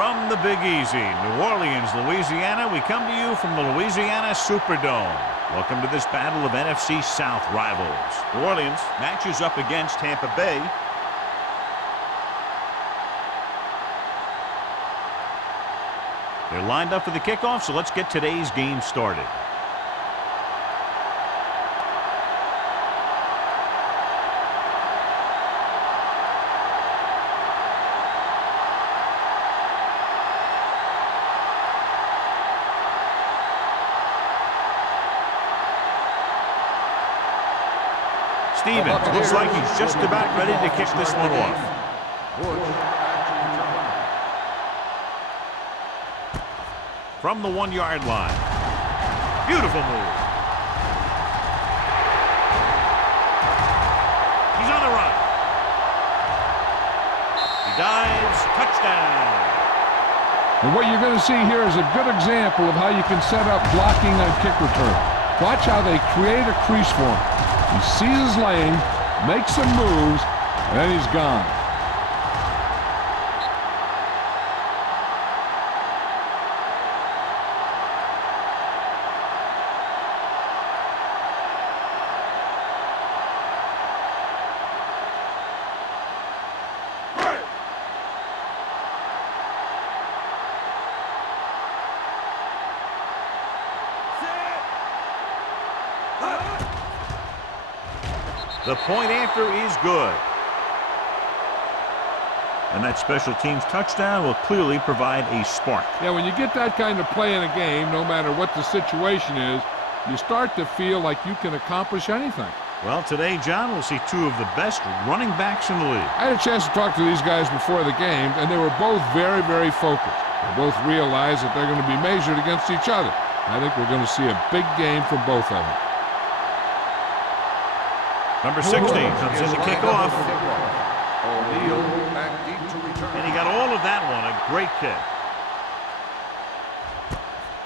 From the Big Easy, New Orleans, Louisiana, we come to you from the Louisiana Superdome. Welcome to this battle of NFC South rivals. New Orleans matches up against Tampa Bay. They're lined up for the kickoff, so let's get today's game started. Stevens looks like he's just about ready to kick this one off. From the 1-yard line. Beautiful move. He's on the run. He dives. Touchdown. And what you're going to see here is a good example of how you can set up blocking on kick return. Watch how they create a crease for him. He sees his lane, makes some moves, and then he's gone. The point after is good. And that special teams touchdown will clearly provide a spark. Yeah, when you get that kind of play in a game, no matter what the situation is, you start to feel like you can accomplish anything. Well, today, John, we'll see two of the best running backs in the league. I had a chance to talk to these guys before the game, and they were both very, very focused. They both realize that they're going to be measured against each other. I think we're going to see a big game from both of them. Number 16 comes in to kick off. And he got all of that one. A great kick.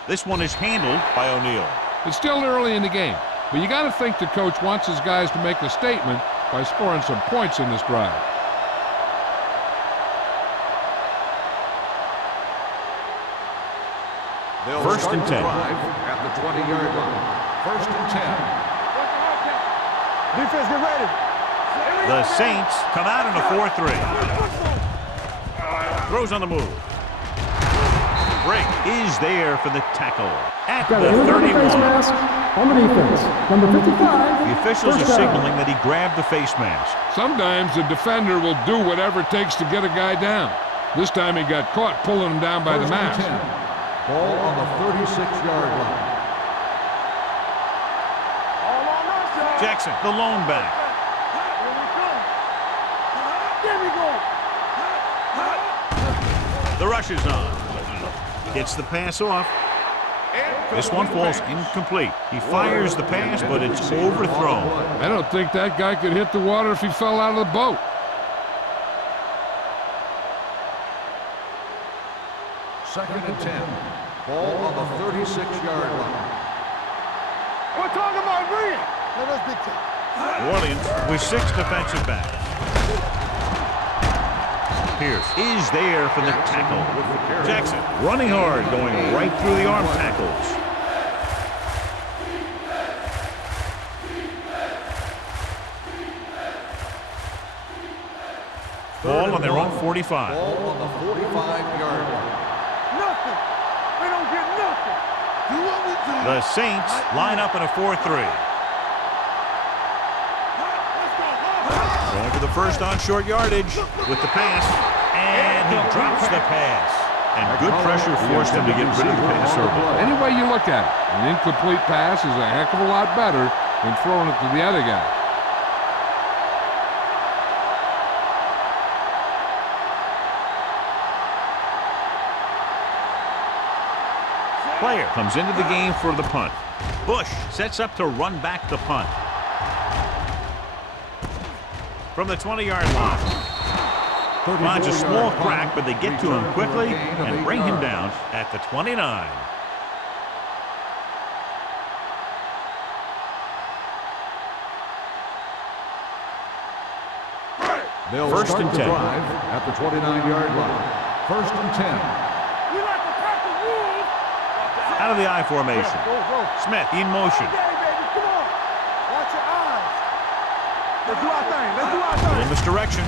This one is handled by O'Neal. It's still early in the game, but you got to think the coach wants his guys to make a statement by scoring some points in this drive. First and 10. At the 20-yard line. First and 10. Defense, get ready. The Saints come out in a 4-3. Throws on the move. Break is there for the tackle at the 31. On the defense, number 55. The officials are signaling that he grabbed the face mask. Sometimes the defender will do whatever it takes to get a guy down. This time he got caught pulling him down by the mask. Ball on the 36-yard line. Jackson, the lone back. The rush is on. Gets the pass off. This one falls incomplete. He fires the pass, but it's overthrown. I don't think that guy could hit the water if he fell out of the boat. Second and 10. Ball on the 36-yard line. We're talking about bringing. Let us be tough. New Orleans with 6 defensive backs. Pierce is there for the tackle. Jackson running hard, going right through the arm tackles. Ball on their own 45. Ball on the 45-yard line. Nothing. We don't get nothing. Do what we do. The Saints line up in a 4-3. Going for the first on short yardage with the pass, and he drops the pass. And good pressure forced him to get rid of the pass early. Any way you look at it, an incomplete pass is a heck of a lot better than throwing it to the other guy. Player comes into the game for the punt. Bush sets up to run back the punt. From the 20-yard line. Finds a small crack, but they get to him quickly and bring him down at the 29. They'll First start and the 10. drive at the 29-yard line. First and 10. Out of the I formation. Go. Smith in motion. Hey, baby, come on. Watch your eyes. Let's do our thing. Let's do our A thing. little misdirection.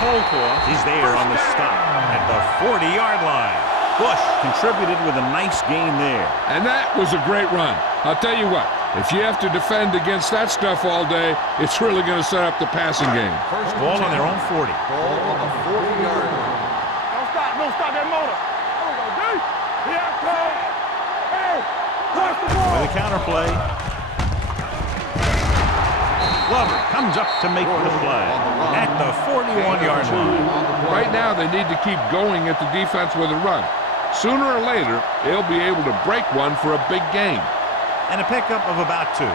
Holcroft is there on the stop at the 40-yard line. Bush contributed with a nice gain there. And that was a great run. I'll tell you what, if you have to defend against that stuff all day, it's really going to set up the passing game. First Ball on their own 40. Ball on the 40-yard line. Don't stop that motor. Here I come. Hey, watch the ball. With a counterplay. Glover comes up to make the play at the 41-yard line. Right now, they need to keep going at the defense with a run. Sooner or later, they'll be able to break one for a big gain. And a pickup of about 2.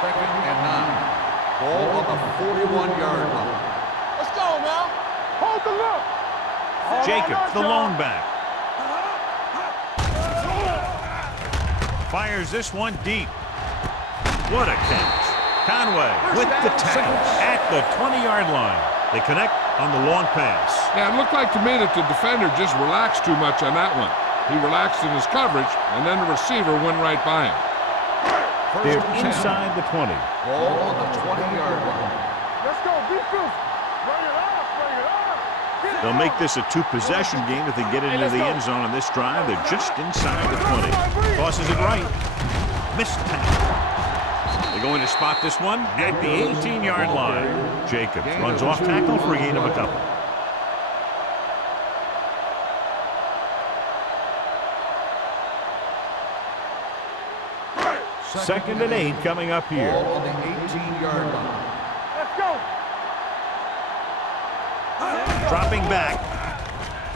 Second and 9. Ball on the 41-yard line. Let's go, now. Hold the look. Jacobs, the lone back. Fires this one deep. What a catch. Conway with the tackle at the 20-yard line. They connect on the long pass. Yeah, it looked like to me that the defender just relaxed too much on that one. He relaxed in his coverage, and then the receiver went right by him. They're inside the 20. Ball on the 20-yard line. Let's go. Be fierce. Bring it up. Bring it up. They'll make this a 2-possession game if they get into the end zone on this drive. They're just inside the 20. Tosses it right. Missed tackle. They're going to spot this one at the 18-yard line. Jacobs runs off tackle for a gain of a couple. Second and 8 coming up here. Ball on the 18-yard line. Let's go. Dropping back.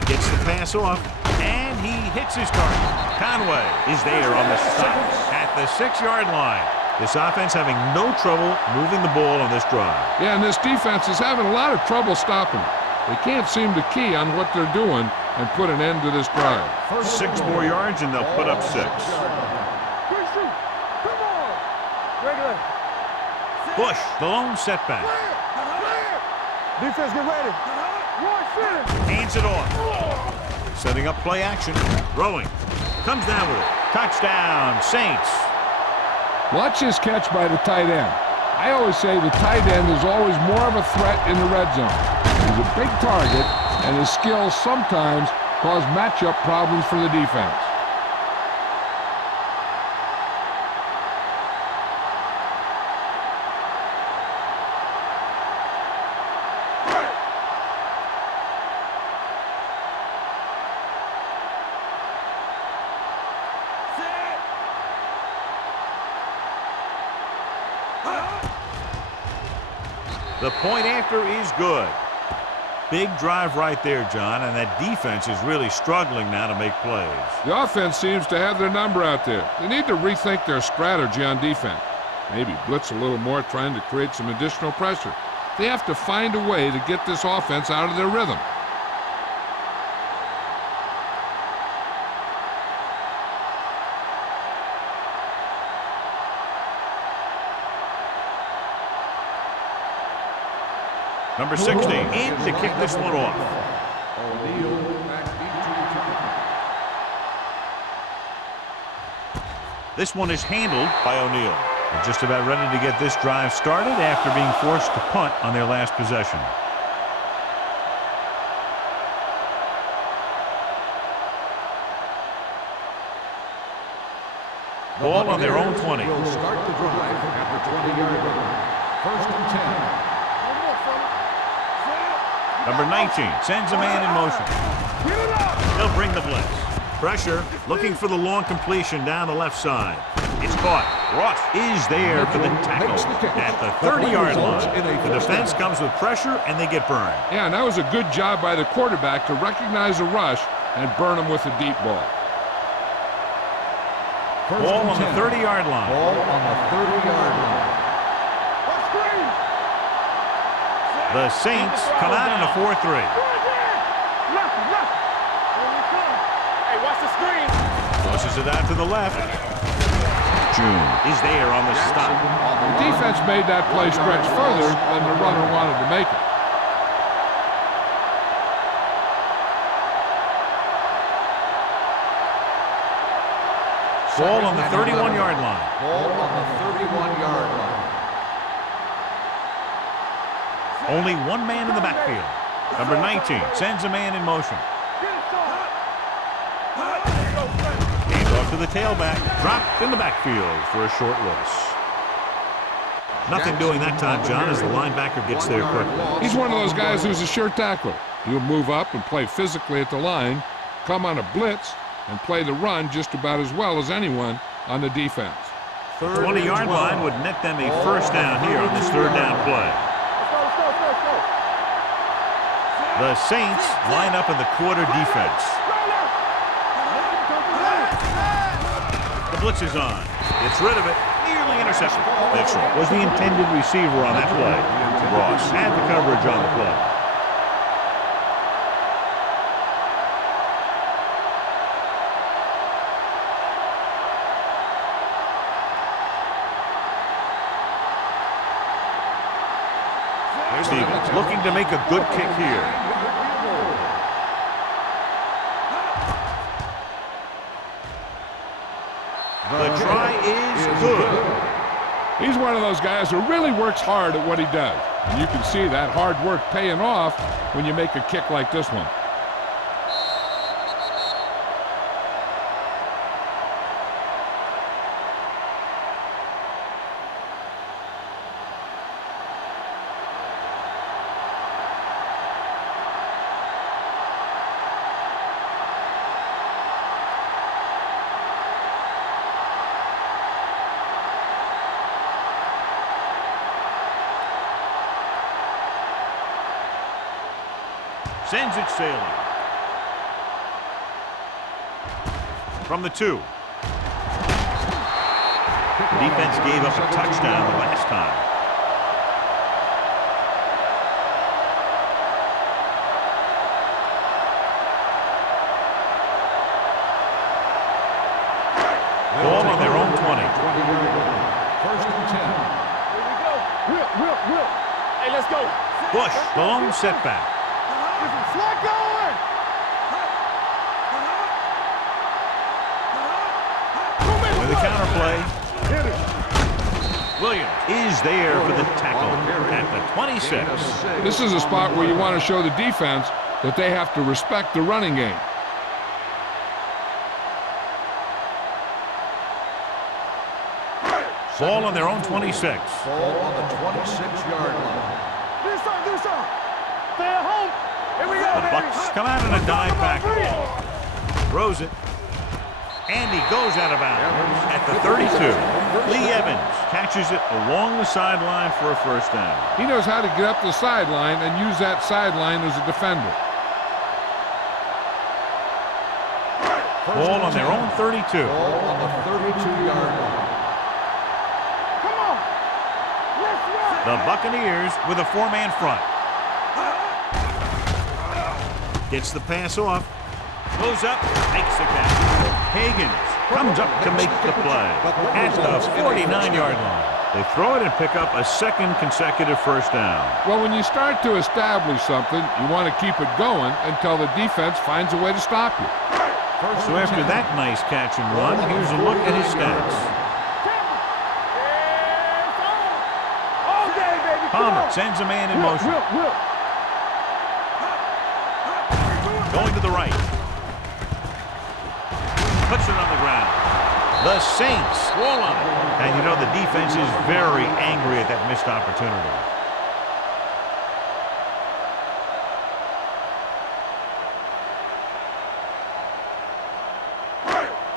Gets the pass off. And he hits his target. Conway is there on the stop at the 6-yard line. This offense having no trouble moving the ball on this drive. Yeah, and this defense is having a lot of trouble stopping it. They can't seem to key on what they're doing and put an end to this drive. 6 more yards and they'll put up 6. Quick shoot. Come on. Regular. Bush, the lone setback. Defense, get ready. One finish. Hands it off. Setting up play action. Throwing. Comes down with it. Touchdown, Saints. Watch this catch by the tight end. I always say the tight end is always more of a threat in the red zone. He's a big target, and his skills sometimes cause matchup problems for the defense. The point after is good. Big drive right there, John, and that defense is really struggling now to make plays. The offense seems to have their number out there. They need to rethink their strategy on defense. Maybe blitz a little more, trying to create some additional pressure. They have to find a way to get this offense out of their rhythm. Number 60 in to kick this one off. O'Neal back into This one is handled by O'Neal. They're just about ready to get this drive started after being forced to punt on their last possession. Ball on their own 20. will start the drive at the 20-yard line. First and 10. Number 19 sends a man in motion. He'll bring the blitz. Pressure, looking for the long completion down the left side. It's caught. Ross is there for the tackle at the 30-yard line. The defense comes with pressure, and they get burned. Yeah, and that was a good job by the quarterback to recognize a rush and burn him with a deep ball. Ball on the 30-yard line. Ball on the 30-yard line. The Saints come out in a 4-3. Hey, watch the screen. Tosses it out to the left. June is there on the stop. The defense made that play stretch further than the runner wanted to make it. Ball on the 31-yard line. Ball on the 31-yard line. Only one man in the backfield. Number 19 sends a man in motion. Hands off to the tailback. Dropped in the backfield for a short loss. Nothing doing that time, John, as the linebacker gets there quickly. He's one of those guys who's a sure tackler. He'll move up and play physically at the line, come on a blitz, and play the run just about as well as anyone on the defense. The 20-yard line would net them a first down here on this third down play. The Saints line up in the quarter defense. The blitz is on. Gets rid of it. Nearly intercepted. Mitchell was the intended receiver on that play. Ross had the coverage on the play. Stevens looking to make a good kick here. The try is good. He's one of those guys who really works hard at what he does. And you can see that hard work paying off when you make a kick like this one. Sends it sailing. From the 2. The defense gave up a touchdown the last time. Ball on their own 20. First and 10. Here we go. Whip. Hey, let's go. Bush, the lone setback. Slide going. With the counterplay. Williams is there for the tackle at the 26. This is a spot where you want to show the defense that they have to respect the running game. Ball on their own 26. Ball on the 26-yard line. Do something. Stay at home. Here we go, The Bucks come out in a dive package. Throws it. And he goes out of bounds at the 32. Lee Evans catches it along the sideline for a first down. He knows how to get up the sideline and use that sideline as a defender. Ball on their own 32. Ball on the 32-yard line. Come on. Let's run. The Buccaneers with a 4-man front. Gets the pass off. Goes up. Makes the catch. Higgins comes up to make the play at the 49-yard line. They throw it and pick up a second consecutive first down. Well, when you start to establish something, you want to keep it going until the defense finds a way to stop you. So after that nice catch and run, here's a look at his stats. All day, baby. Palmer sends a man in motion. Whip. Going to the right. Puts it on the ground. The Saints roll on it. And you know the defense is very angry at that missed opportunity.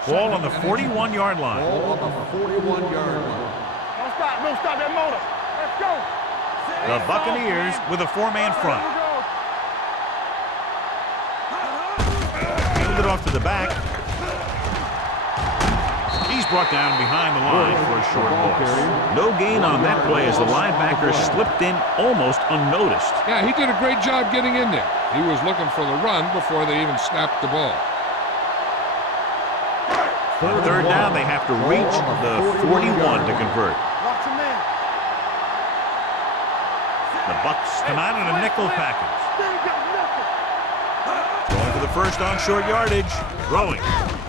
Ball on the 41-yard line. Ball on the 41-yard line. Don't stop that motor. Let's go. The Buccaneers with a 4-man front. Hand it off to the back. He's brought down behind the line for a short loss. No gain on that play as the linebacker slipped in almost unnoticed. Yeah, he did a great job getting in there. He was looking for the run before they even snapped the ball. On third down, they have to reach the 41 to convert. Watch him in. The Bucks come out in a nickel package. Going for the first on short yardage. Throwing.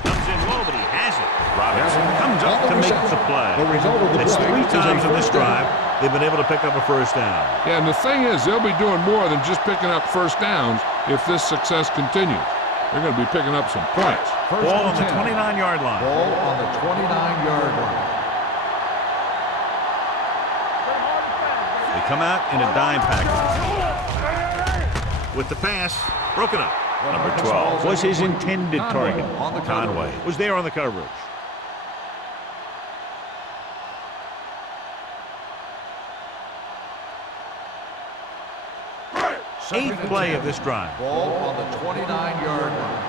Comes in low, but he has it. Robinson Lines up to make the play. The result of the That's play 3 is a times in this first down. drive they've been able to pick up a first down. Yeah, and the thing is, they'll be doing more than just picking up first downs if this success continues. They're going to be picking up some points. Ball on the 29-yard line. Ball on the 29-yard line. They come out in a dime package. With the pass, broken up. Number 12 was his intended target. Conway was there on the coverage. 8th play of this drive. Ball on the 29-yard line.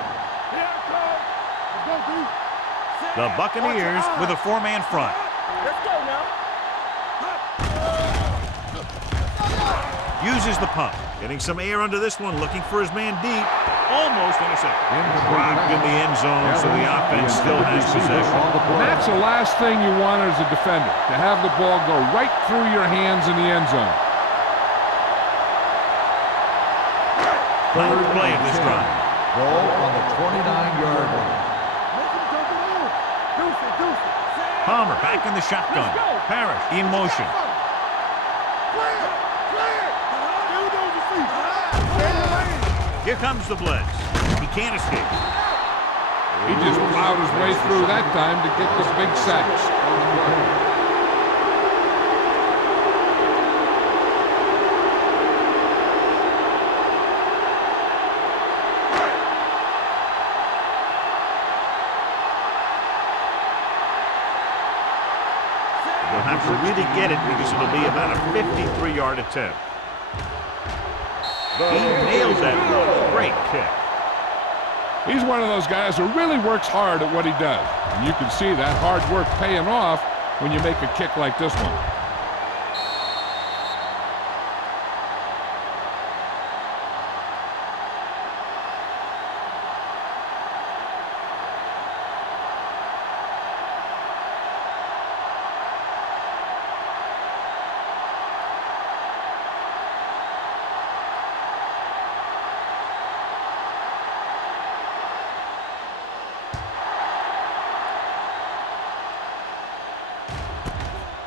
The Buccaneers with a 4-man front. Let's go now. Uses the pump. Getting some air under this one, looking for his man deep. Almost intercepted. Dropped in the end zone, so the offense still has possession. And that's the last thing you want as a defender, to have the ball go right through your hands in the end zone. 9th play of this drive. Ball on the 29-yard line. Palmer back in the shotgun. Parrish in motion. Here comes the blitz. He can't escape. He just plowed his way through that time to get the big sacks. They'll have to really get it because it'll be about a 53-yard attempt. He nails that one. Great kick. He's one of those guys who really works hard at what he does. And you can see that hard work paying off when you make a kick like this one.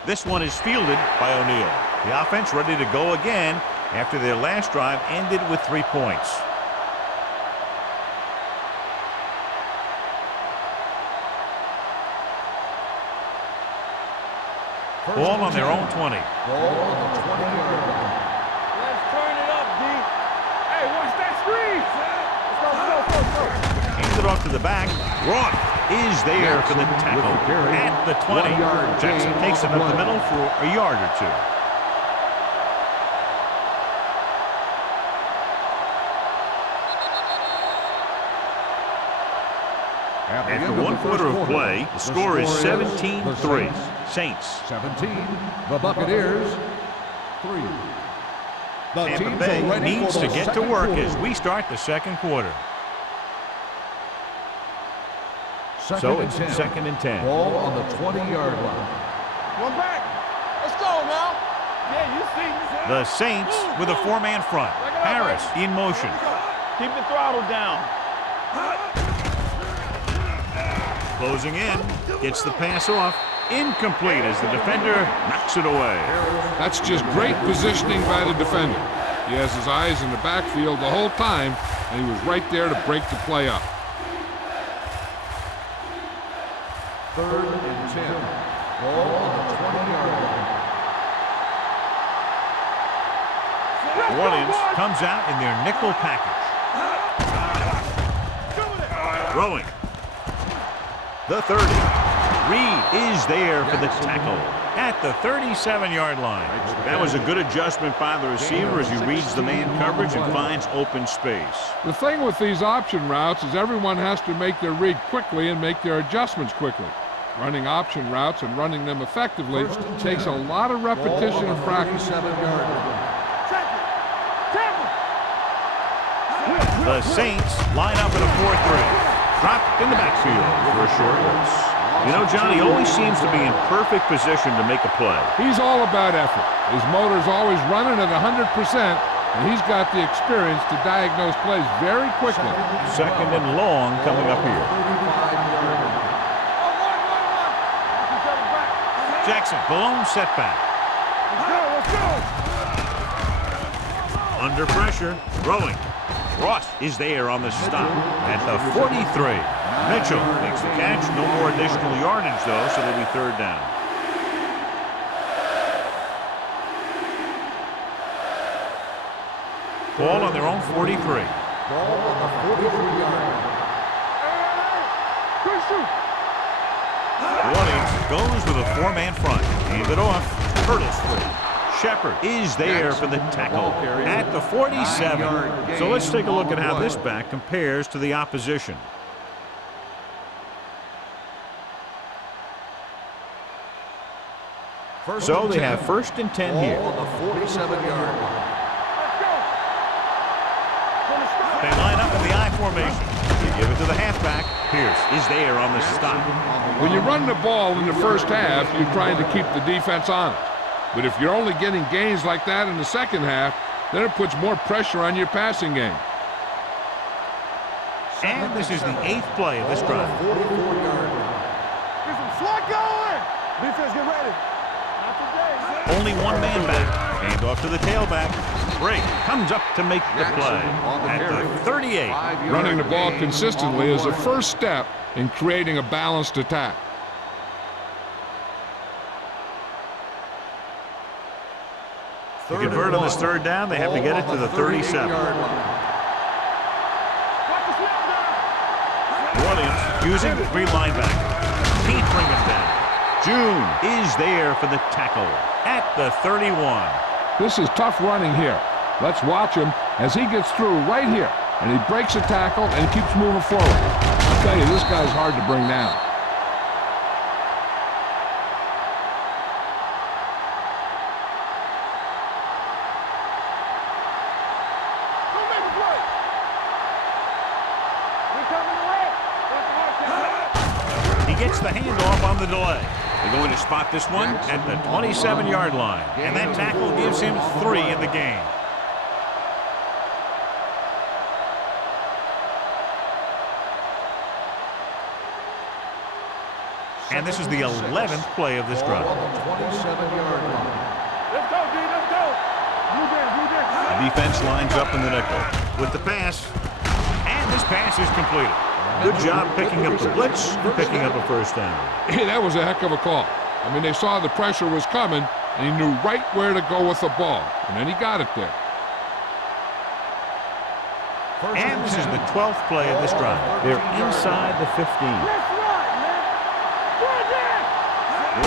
This one is fielded by O'Neal. The offense ready to go again after their last drive ended with 3 points. Ball on their own 20. Ball on the 20-yard line. Let's turn it up, D. Hey, watch that screen. Let's go. Hands it off to the back. Roth is there for the tackle at the 20. Jackson takes it up the middle for a yard or 2. After 1 quarter of play, the score is 17-3. Saints. 17. The Buccaneers 3. The Tampa teams Bay are ready needs for to the get to second work quarter. as we start the second quarter. Second and 10. 2nd and 10. Ball on the 20-yard line. One back. Let's go now. Yeah, you see. The Saints with a 4-man front. Harris in motion. Keep the throttle down. Closing in. Gets the pass off. Incomplete as the defender knocks it away. That's just great positioning by the defender. He has his eyes in the backfield the whole time, and he was right there to break the play up. 3rd and 10. Ball on the 20-yard line. New Orleans comes out in their nickel package. Throwing. The 30. Reed is there for the tackle at the 37-yard line. That was a good adjustment by the receiver as he reads the man coverage and finds open space. The thing with these option routes is everyone has to make their read quickly and make their adjustments quickly. Running option routes and running them effectively takes a lot of repetition and practice. 37-yard line. The Saints line up in a 4-3. Dropped in the backfield for a short loss. You know, John, he always seems to be in perfect position to make a play. He's all about effort. His motor's always running at 100%, and he's got the experience to diagnose plays very quickly. 2nd and long coming up here. 35-yard line. Jackson, blown setback. Let's go. Under pressure, throwing. Ross is there on the stop at the 43. Mitchell makes the catch. No more additional yardage, though, so it'll be third down. Ball on their own 43. Ball on the 43-yard line. Good shoot. Williams goes with a four-man front. Hand it off. Hurdles through. Shepard is there for the tackle at the 47. So let's take a look at how this back compares to the opposition. So they have 1st and 10 here. Ball on the 47-yard line. They line up in the I formation. You give it to the halfback. Pierce is there on the stop. When you run the ball in the first half, you're trying to keep the defense honest. But if you're only getting gains like that in the second half, then it puts more pressure on your passing game. And this is the 8th play of this drive. 44-yard line. Get some slot going. Defense, get ready. Not today. Only one man back. Hand off to the tailback. Break comes up to make the play at the 38. Running the ball consistently is the first step in creating a balanced attack. To convert on this third down, they have to get it to the 37. Williams using the 3 linebackers. Can't bring him down. June is there for the tackle at the 31. This is tough running here. Let's watch him as he gets through right here. And he breaks a tackle and keeps moving forward. I'll tell you, this guy's hard to bring down. Don't make a play. We coming to He gets the handoff on the delay. They're going to spot this one at the 27-yard line. And that tackle gives him 3 in the game. And this is the 11th play of this drive. On the 27-yard line. Let's go, D. Let's go. Blue The defense lines up in the nickel with the pass. And this pass is completed. Good job picking up the blitz and picking up a first down. Hey, that was a heck of a call. I mean, they saw the pressure was coming, and he knew right where to go with the ball. And then he got it there. And this is the 12th play of this drive. They're inside the 15.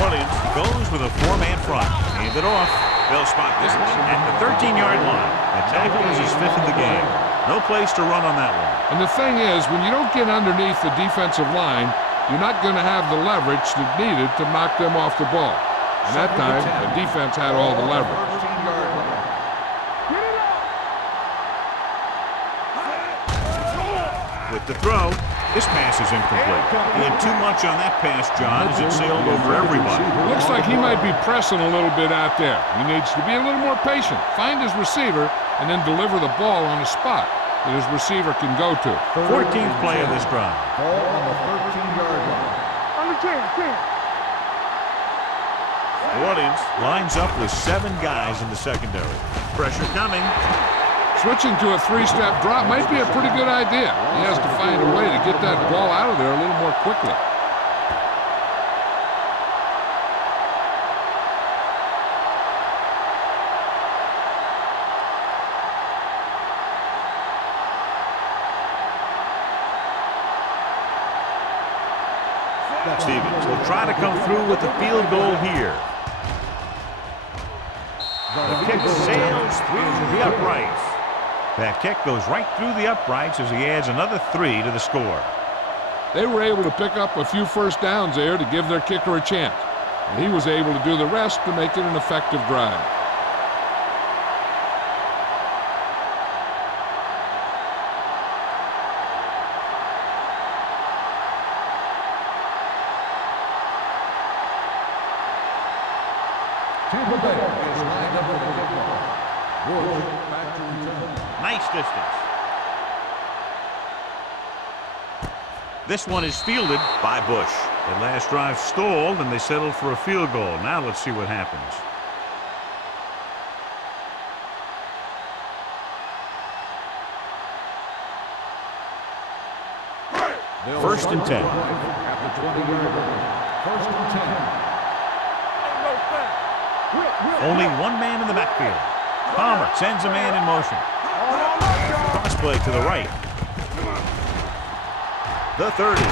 Williams goes with a 4-man front. Hand it off. They'll spot this one at the 13-yard line. The tackle is his 5th of the game. No place to run on that one. And the thing is, when you don't get underneath the defensive line, you're not going to have the leverage that's needed to knock them off the ball. And that time, the defense had all the leverage. With the throw, this pass is incomplete. He had too much on that pass, John, as it sailed over everybody. Looks like he might be pressing a little bit out there. He needs to be a little more patient, find his receiver, and then deliver the ball on a spot that his receiver can go to. 14th play of this drive. Ball on the 13-yard line. On the 10. Williams lines up with 7 guys in the secondary. Pressure coming. Switching to a 3-step drop might be a pretty good idea. He has to find a way to get that ball out of there a little more quickly. Stevens will try to come through with the field goal here. The kick sails through the uprights. That kick goes right through the uprights as he adds another 3 to the score. They were able to pick up a few first downs there to give their kicker a chance. And he was able to do the rest to make it an effective drive. Tampa Bay is lined up for the kickoff. Bush back to return. Nice distance. This one is fielded by Bush. The last drive stalled, and they settled for a field goal. Now let's see what happens. First and 10. At the 20-yard line. First and 10. Only one man in the backfield. Palmer sends a man in motion. Cross play to the right. The 30.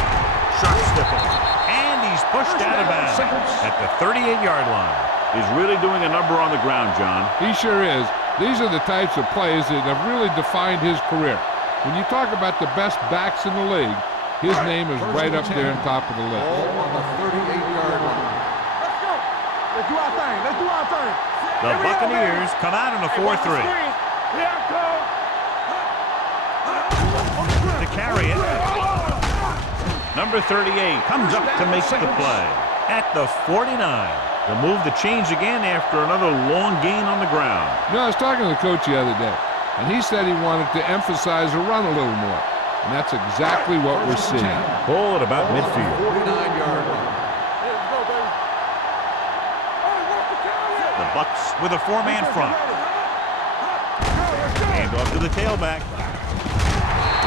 Sharp stiffle. And he's pushed out of bounds at the 38-yard line. He's really doing a number on the ground, John. He sure is. These are the types of plays that have really defined his career. When you talk about the best backs in the league, his name is right up there on top of the list. Ball on the 38-yard line. Let's go. Let's do our thing. Let's do our thing. The Buccaneers come out in a 4-3. Here I come. To carry it. Number 38 comes up to make the play at the 49. They'll move the chains again after another long gain on the ground. You know, I was talking to the coach the other day, and he said he wanted to emphasize the run a little more. And that's exactly what we're seeing. Ball at about midfield. 49-yard line. Let's go, baby. Hey, what's the carry? The Bucks with a four-man front. Hand off to the tailback.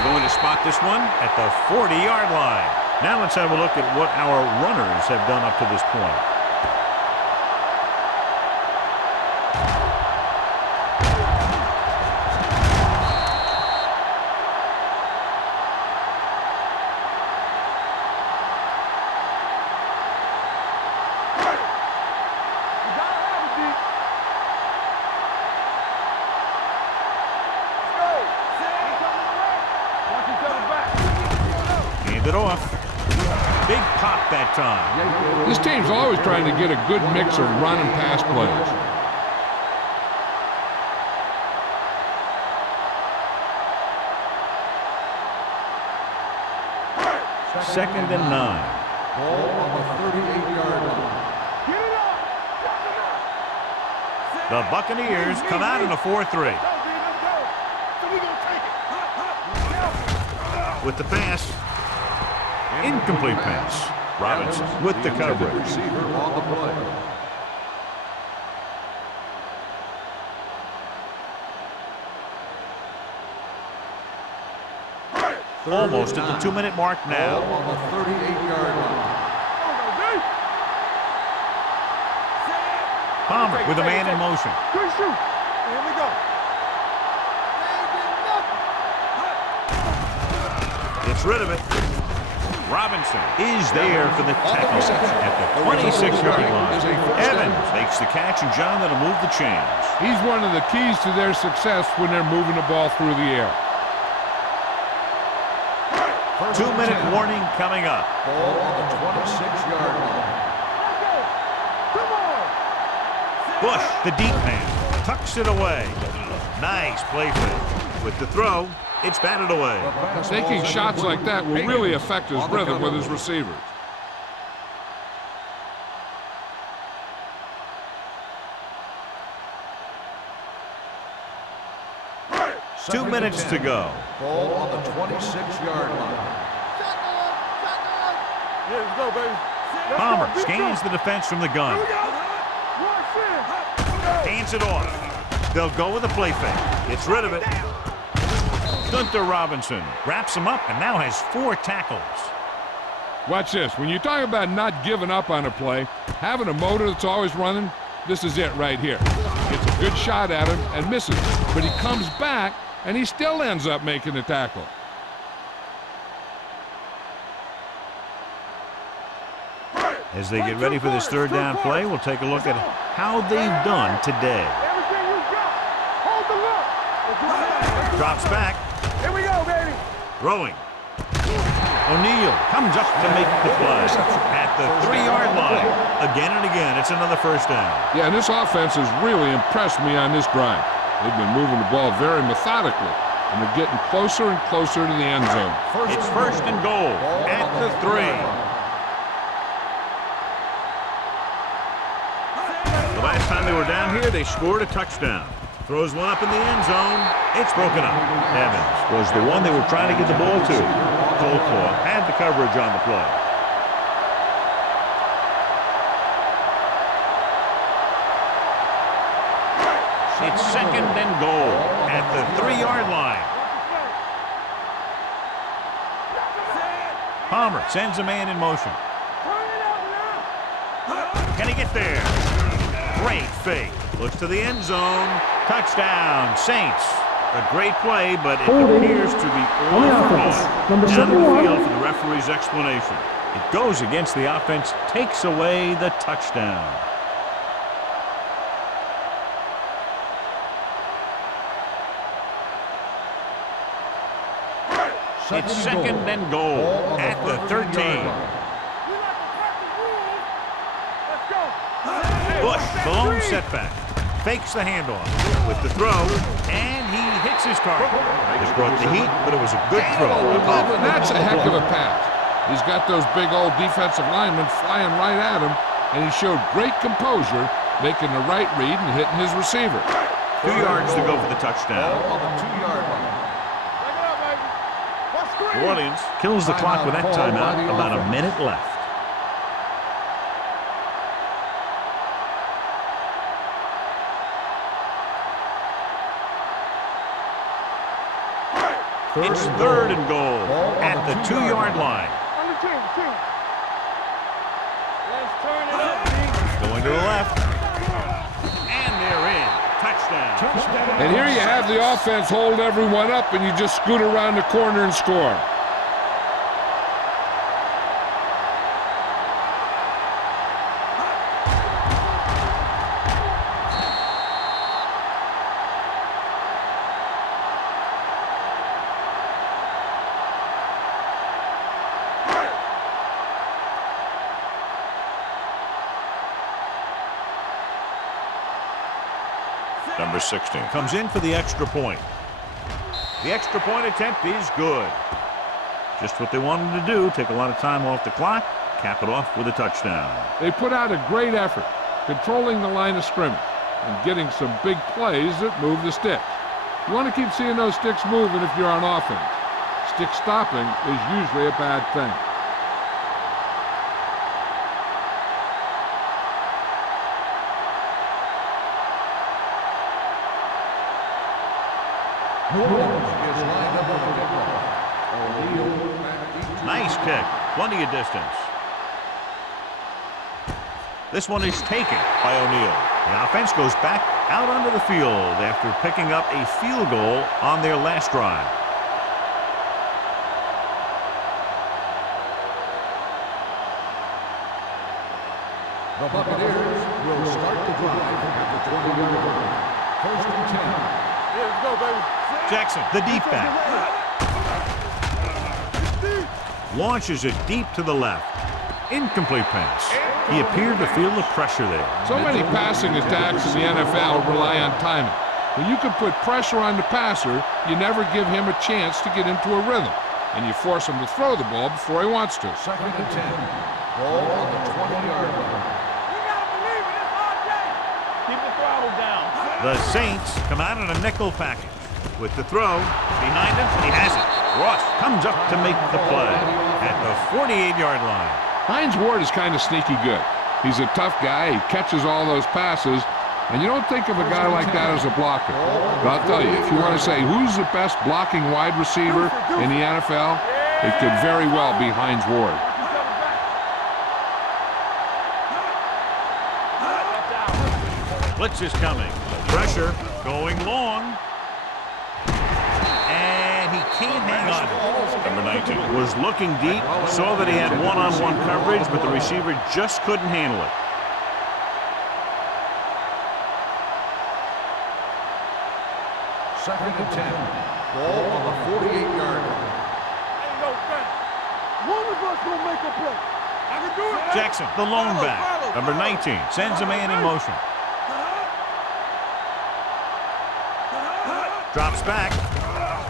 We're going to spot this one at the 40-yard line. Now let's have a look at what our runners have done up to this point. Hand it off. Big pop that time. This team's always trying to get a good mix of run and pass plays. Second and 9. Ball on the 38-yard line. Get it up. The Buccaneers come out in a 4-3. Let's go. So we gonna take it. With the pass. Incomplete pass. Robinson with the coverage. Receiver on the play. Almost at the 2-minute mark Ball now. on the 38-yard line. Palmer with a man in motion. Good shoot. Here we go. Gets rid of it. Robinson is there for the tackle at the 26-yard line. Evans makes the catch, and John, that'll move the chains. He's one of the keys to their success when they're moving the ball through the air. 2-minute warning coming up. Ball on the 26-yard line. Come on. Bush, the deep man, tucks it away. Nice play fake. With the throw, it's batted away. Taking shots like that will really affect his rhythm with his receivers. Two minutes to go. Ball on the 26-yard line. Yeah, let's go, baby. Let's Palmer go. Beat scans them. the defense from the gun. Here we go. Rush in. Hands it off. They'll go with a play fake. Gets rid of it. Gunter Robinson wraps him up and now has 4 tackles. Watch this. When you talk about not giving up on a play, having a motor that's always running, this is it right here. Gets a good shot at him and misses. But he comes back, and he still ends up making the tackle. As they get ready for this third down play, we'll take a look at how they've done today. Everything you got. Hold the look. Drops back. Here we go, baby. Throwing. O'Neal comes up to make the play at the 3-yard line. Again and again, it's another first down. Yeah, and this offense has really impressed me on this drive. They've been moving the ball very methodically, and they're getting closer and closer to the end zone. It's first and goal at the 3. The last time they were down here, they scored a touchdown. Throws one up in the end zone. It's broken up. Evans was the one they were trying to get the ball to. Cold call. Had the coverage on the play. It's second and goal at the 3-yard line. Palmer sends a man in motion. Can he get there? Great fake. Looks to the end zone. Touchdown, Saints. A great play, but it appears to be overrun. Number Down the 71. field for the referee's explanation. It goes against the offense, takes away the touchdown. It's second and goal at the 13. Bush, the lone setback. Fakes the handoff with the throw, and he hits his target. This brought the heat, but it was a good throw. That's a heck of a pass. He's got those big old defensive linemen flying right at him, and he showed great composure, making the right read and hitting his receiver. 2 yards to go for the touchdown. On the 2-yard line. New Orleans kills the clock with that timeout. About a minute left. It's third and goal at the 2-yard line. Let's turn it up, Going to the left. And they're in. Touchdown. And here you have the offense hold everyone up, and you just scoot around the corner and score. Number 16 comes in for the extra point. The extra point attempt is good. Just what they wanted to do, take a lot of time off the clock, cap it off with a touchdown. They put out a great effort, controlling the line of scrimmage and getting some big plays that move the sticks. You want to keep seeing those sticks moving if you're on offense. Stick stopping is usually a bad thing. Nice kick. Plenty of distance. This one is taken by O'Neal. The offense goes back out onto the field after picking up a field goal on their last drive. The Buccaneers will start the drive at the 20-yard line. First and 10. Yeah, let's go, baby. Jackson, the deep back, launches it deep to the left. Incomplete pass. He appeared to feel the pressure there. So many passing attacks in the NFL rely on timing. When you can put pressure on the passer, you never give him a chance to get into a rhythm, and you force him to throw the ball before he wants to. Second and 10. Ball on the 20-yard line. You gotta believe it. It's RJ. Keep the throttle down. The Saints come out in a nickel package. With the throw, behind him, he has it. Ross comes up to make the play at the 48-yard line. Hines Ward is kind of sneaky good. He's a tough guy. He catches all those passes, and you don't think of a guy like that as a blocker. But I'll tell you, if you want to say who's the best blocking wide receiver in the NFL, it could very well be Hines Ward. Blitz is coming. Pressure going long. And he can't hang on to it. Number 19 was looking deep, saw that he had one-on-one coverage, but the receiver just couldn't handle it. Second and 10. Ball on the 48-yard line. Ain't no thing. One of us gonna make a play. I can do it. Jackson, the lone back. Number 19 sends a man in motion. Drops back.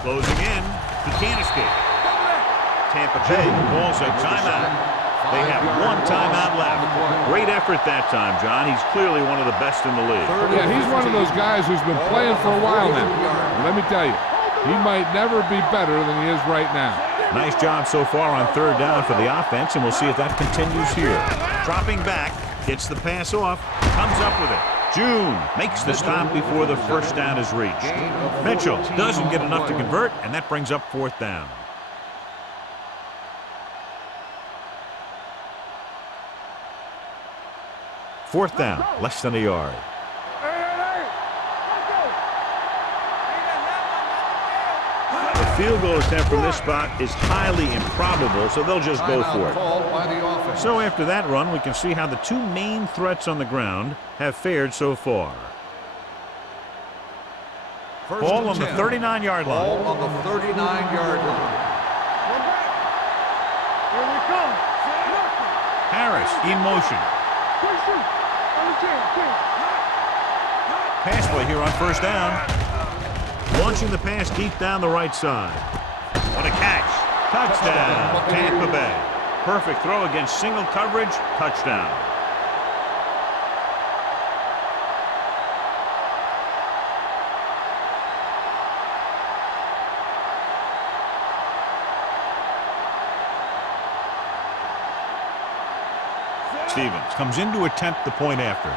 Closing in. He can't escape. Tampa Bay calls a timeout. They have one timeout left. Great effort that time, John. He's clearly one of the best in the league. Yeah, he's one of those guys who's been playing for a while now. And let me tell you, he might never be better than he is right now. Nice job so far on third down for the offense, and we'll see if that continues here. Dropping back, gets the pass off, comes up with it. June makes the stop before the first down is reached. Mitchell doesn't get enough to convert, and that brings up fourth down. Fourth down, less than a yard. The field goal attempt from this spot is highly improbable, so they'll just go for it. So after that run, we can see how the two main threats on the ground have fared so far. Ball on the 39-yard line. Ball on the 39-yard line. Here we come. Harris in motion. Pass play here on first down. Launching the pass deep down the right side. What a catch. Touchdown, Tampa Bay. Perfect throw against single coverage. Touchdown. Stevens comes in to attempt the point after.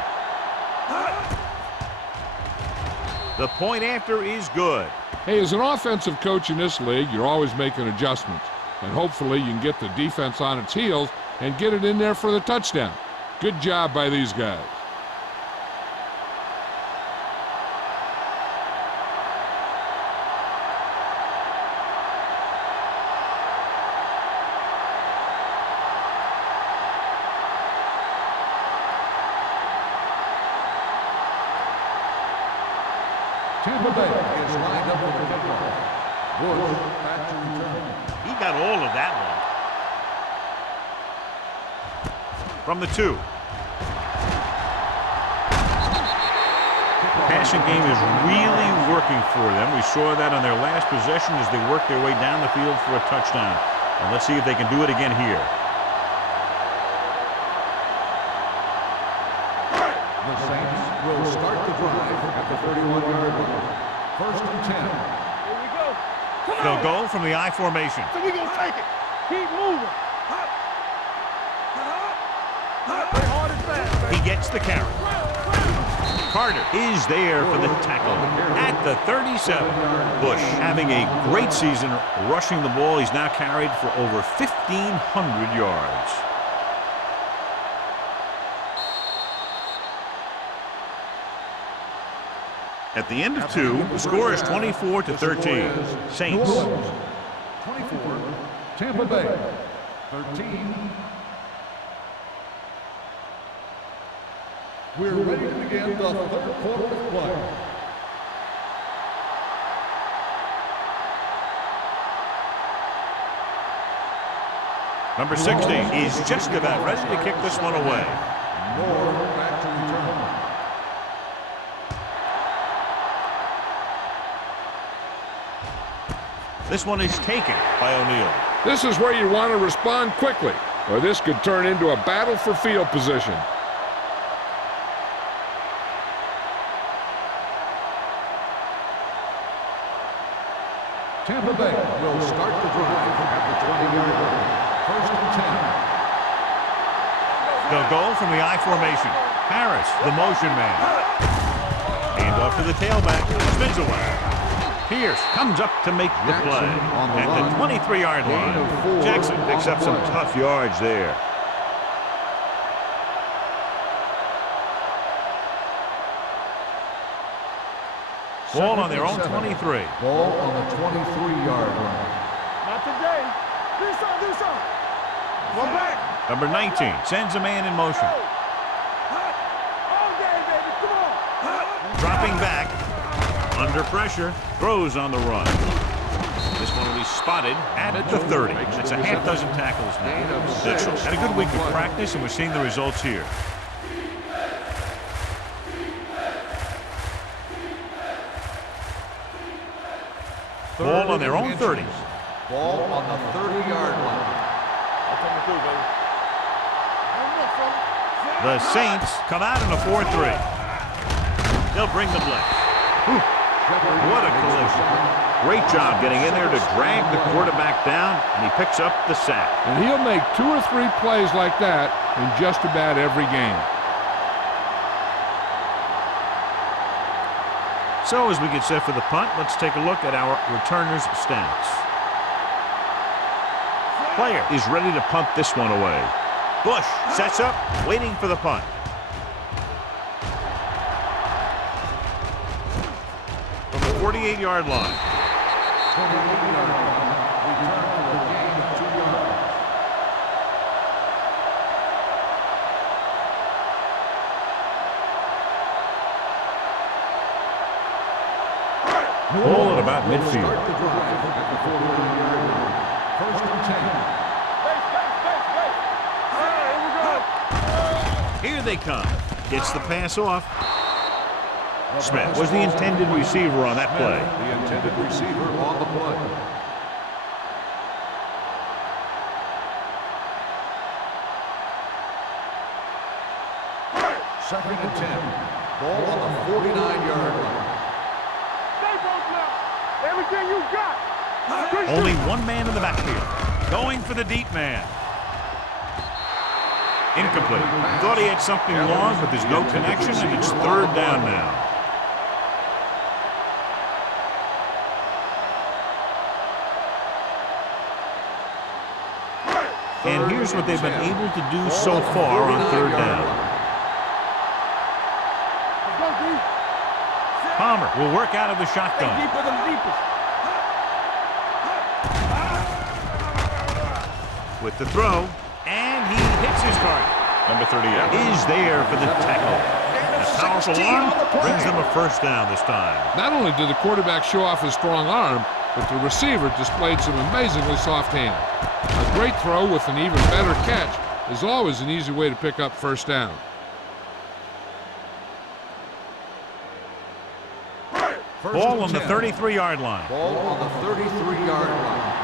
The point after is good. Hey, as an offensive coach in this league, you're always making adjustments. And hopefully you can get the defense on its heels and get it in there for the touchdown. Good job by these guys. Tampa Bay is lined up for the kickoff. Bush back to return. He got all of that one. From the 2. Passing game is really working for them. We saw that on their last possession as they worked their way down the field for a touchdown. And let's see if they can do it again here. The Saints will start the drive at the 31-yard line. First and 10. Here we go. They'll go from the I formation. So we gonna take it. Keep moving. Play hard and fast, man. He gets the carry. Carter is there for the tackle at the 37. Bush having a great season rushing the ball. He's now carried for over 1,500 yards. At the end of 2, the score is 24-13. Saints. 24, Tampa Bay, 13. We're ready to begin the third quarter of play. Number 60 is just about ready to kick this one away. Moore back to return. This one is taken by O'Neal. This is where you want to respond quickly, or this could turn into a battle for field position. Tampa Bay will start the drive at the 20-yard line. First and 10. They'll go from the I formation. Harris, the motion man. Hand off to the tailback. Spins away. Pierce comes up to make the play at the 23-yard line. Jackson picks up some tough yards there. Ball on their own 23. Ball on the 23-yard line. Not today. Do something. Go back. Number 19 sends a man in motion. All day, baby. Come on. Dropping back. Under pressure. Throws on the run. This one will be spotted at the 30. That's a half dozen tackles now. Mitchell had a good week of practice, and we're seeing the results here. Ball on their own 30. Ball on the 30-yard line. I'll take it through, baby. The Saints come out in a 4-3. They'll bring the blitz. Whew. What a collision. Great job getting in there to drag the quarterback down, and he picks up the sack. And he'll make 2 or 3 plays like that in just about every game. So as we get set for the punt, let's take a look at our returners' stats. Player is ready to punt this one away. Bush sets up, waiting for the punt. From the 48-yard line. Ball at about midfield. First and 10. Here they come. Gets the pass off. Smith was the intended receiver on that play. The intended receiver on the play. Second and 10. Ball on the 49-yard line. Everything you got. Only one man in the backfield. Going for the deep man. Incomplete. Thought he had something long, but there's no connection, and it's third down now. And here's what they've been able to do so far on third down. Palmer will work out of the shotgun. With the throw, and he hits his target. Number 38 is there for the tackle. And a powerful arm brings them a first down this time. Not only did the quarterback show off his strong arm, but the receiver displayed some amazingly soft hands. A great throw with an even better catch is always an easy way to pick up first down. Ball on the 33-yard line. Ball on the 33-yard line.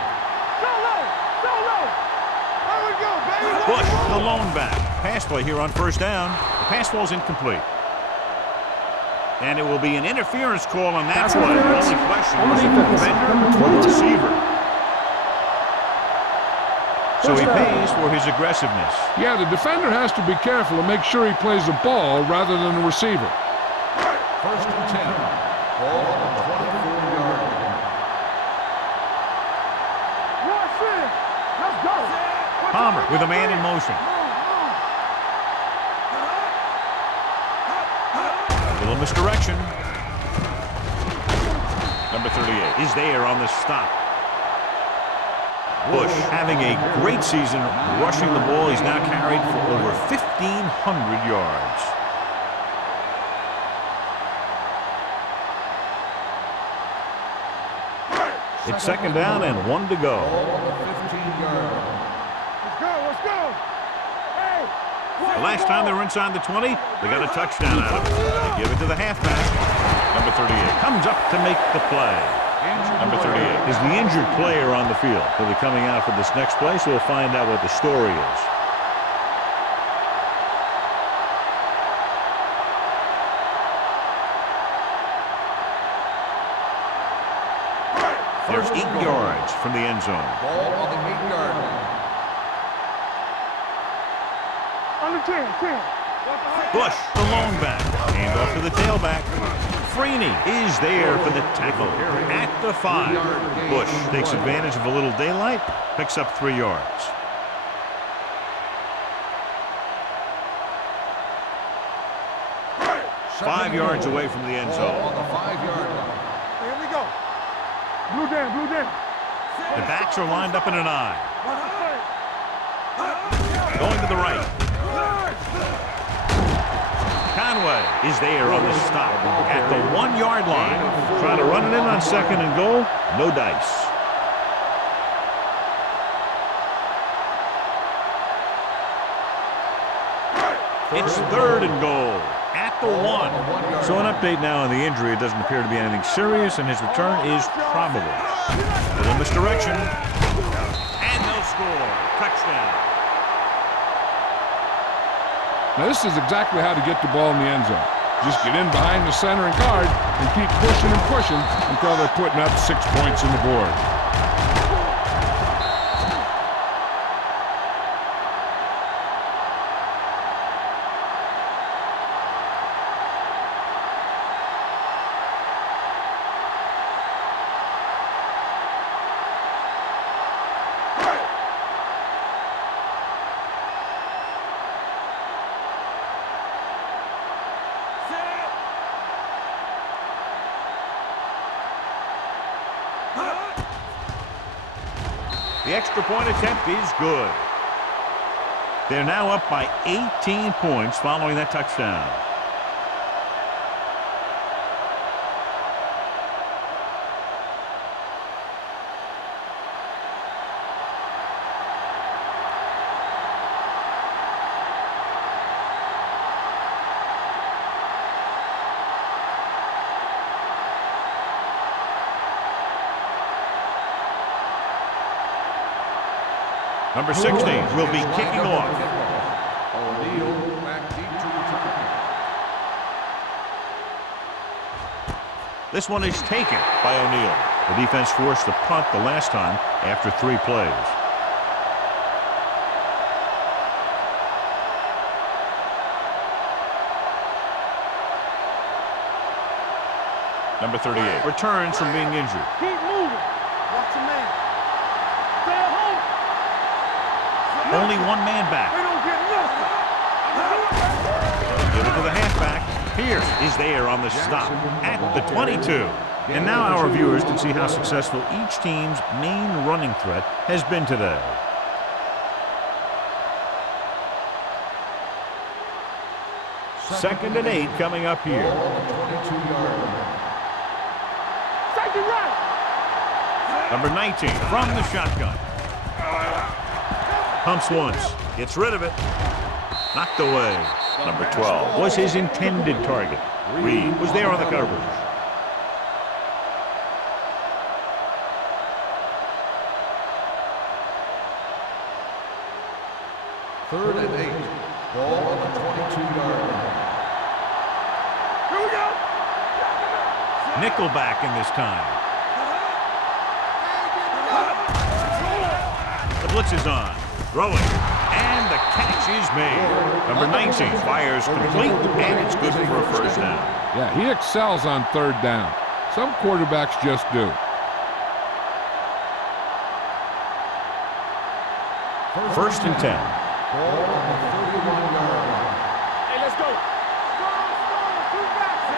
Bush, the lone back. Pass play here on first down. The pass ball's incomplete. And it will be an interference call on that play. The only question was it the defender or the receiver. So he pays for his aggressiveness. Yeah, the defender has to be careful to make sure he plays the ball rather than the receiver. First and 10. Ball on the 24-yard line. Let's go. Palmer with a man in motion. A little misdirection. Number 38 is there on the stop. Bush having a great season rushing the ball. He's now carried for over 1,500 yards. It's second down and 1 to go. Ball on the 15-yard line. Let's go. Hey. The last time they were inside the 20, they got a touchdown out of it. They give it to the halfback. Number 38 Comes up to make the play. Number 38 Is the injured player on the field. He'll be coming out for this next play, so we'll find out what the story is. They're 8 yards from the end zone. Ball on the 8-yard line. Under 10. Bush, the lone back. Hand off to the tailback. Freeney is there for the tackle at the 5. Bush takes advantage of a little daylight, picks up 3 yards. Five yards away from the end Ball zone. on the 5-yard line. Here we go. Blue down. The backs are lined up in an eye. Going to the right. Conway is there on the stop at the 1-yard line. Trying to run it in on second and goal. No dice. It's third and goal at the 1. So an update now on the injury. It doesn't appear to be anything serious, and his return is probable. A little misdirection. And they'll score. Touchdown. Now, this is exactly how to get the ball in the end zone. Just get in behind the center and guard and keep pushing and pushing until they're putting up 6 points on the board. The extra point attempt is good. They're now up by 18 points following that touchdown. Number 16 will be kicking off. O'Neal back deep to return. This one is taken by O'Neal. The defense forced the punt the last time after 3 plays. Number 38. Returns from being injured. Keep moving. Watch your man. Stay at home. Only one man back. They don't get nothing. Give it to the halfback. Pierce is there on the stop at the 22. And now our viewers can see how successful each team's main running threat has been today. Second and 8 coming up here. 22-yard line. Safety right. Number 19 from the shotgun. Pumps once. Gets rid of it. Knocked away. Number 12. Was his intended target. Reed was there on the coverage. Third and 8. Ball on the 22-yard line. Here we go. Nickelback in this time. The blitz is on. Throwing. And the catch is made. Number 19 fires complete, and it's good for a first down. Yeah, he excels on third down. Some quarterbacks just do. First and 10. Ball on the 31-yard line. Hey, let's go.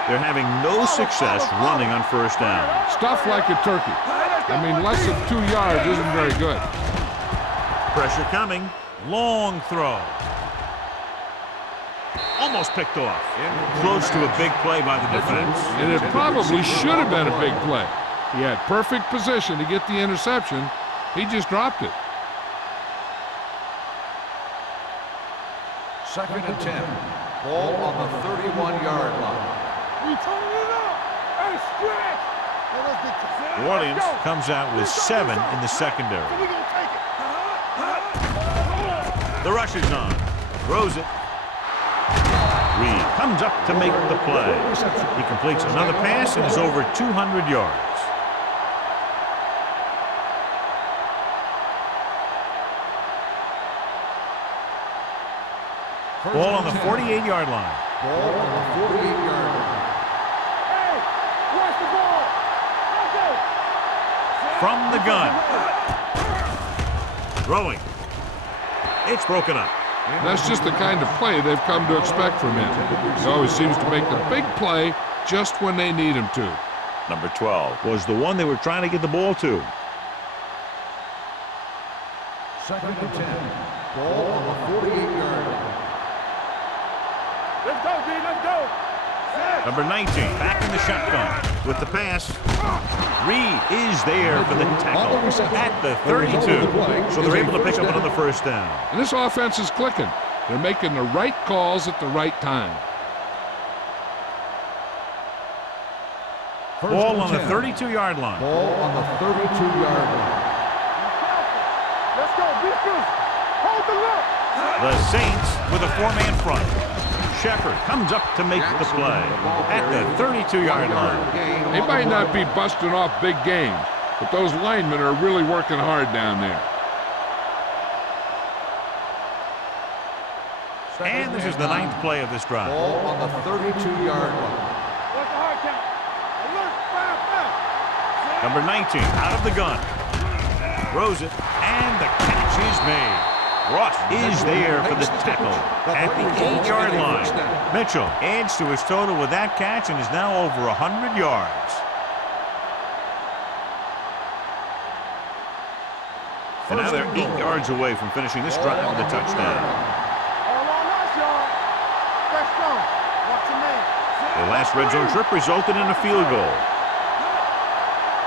They're having no success running on first down. Stuff like a turkey. I mean, less than 2 yards isn't very good. Pressure coming. Long throw. Almost picked off. Close to a big play by the defense. And it probably should have been a big play. He had perfect position to get the interception. He just dropped it. Second and 10. Ball on the 31-yard line. We turning it up. Hey, stretch. New Orleans comes out with 7 in the secondary. So we gonna take it. The rush is on. Throws it. Reed comes up to make the play. He completes another pass and is over 200 yards. Ball on the 48-yard line. Ball on the 48-yard line. Hey, watch the ball. Let's go. From the gun. Throwing. It's broken up. That's just the kind of play they've come to expect from him. He always seems to make the big play just when they need him to. Number 12. Was the one they were trying to get the ball to. Second and 10. Ball on the 48-yard line. Let's go, B. Let's go. Number 19 back in the shotgun with the pass. Reed is there for the tackle at the 32. So they're able to pick up another first down. And this offense is clicking. They're making the right calls at the right time. Ball on the 32-yard line. Ball on the 32-yard line. Let's go. Be good. Hold the look. The Saints with a 4-man front. Shepard comes up to make the play at the 32-yard line. They might not be busting off big games, but those linemen are really working hard down there. And this is the 9th play of this drive. Ball on the 32-yard line. What's the hard count? Alert, fire. Number 19 out of the gun. Throws it, and the catch is made. Ross is there for the tackle at the 8-yard line. Mitchell adds to his total with that catch and is now over 100 yards. And now they're 8 yards away from finishing this drive with a touchdown. All on us, y'all. Let's go. Watch your man. The last red zone trip resulted in a field goal.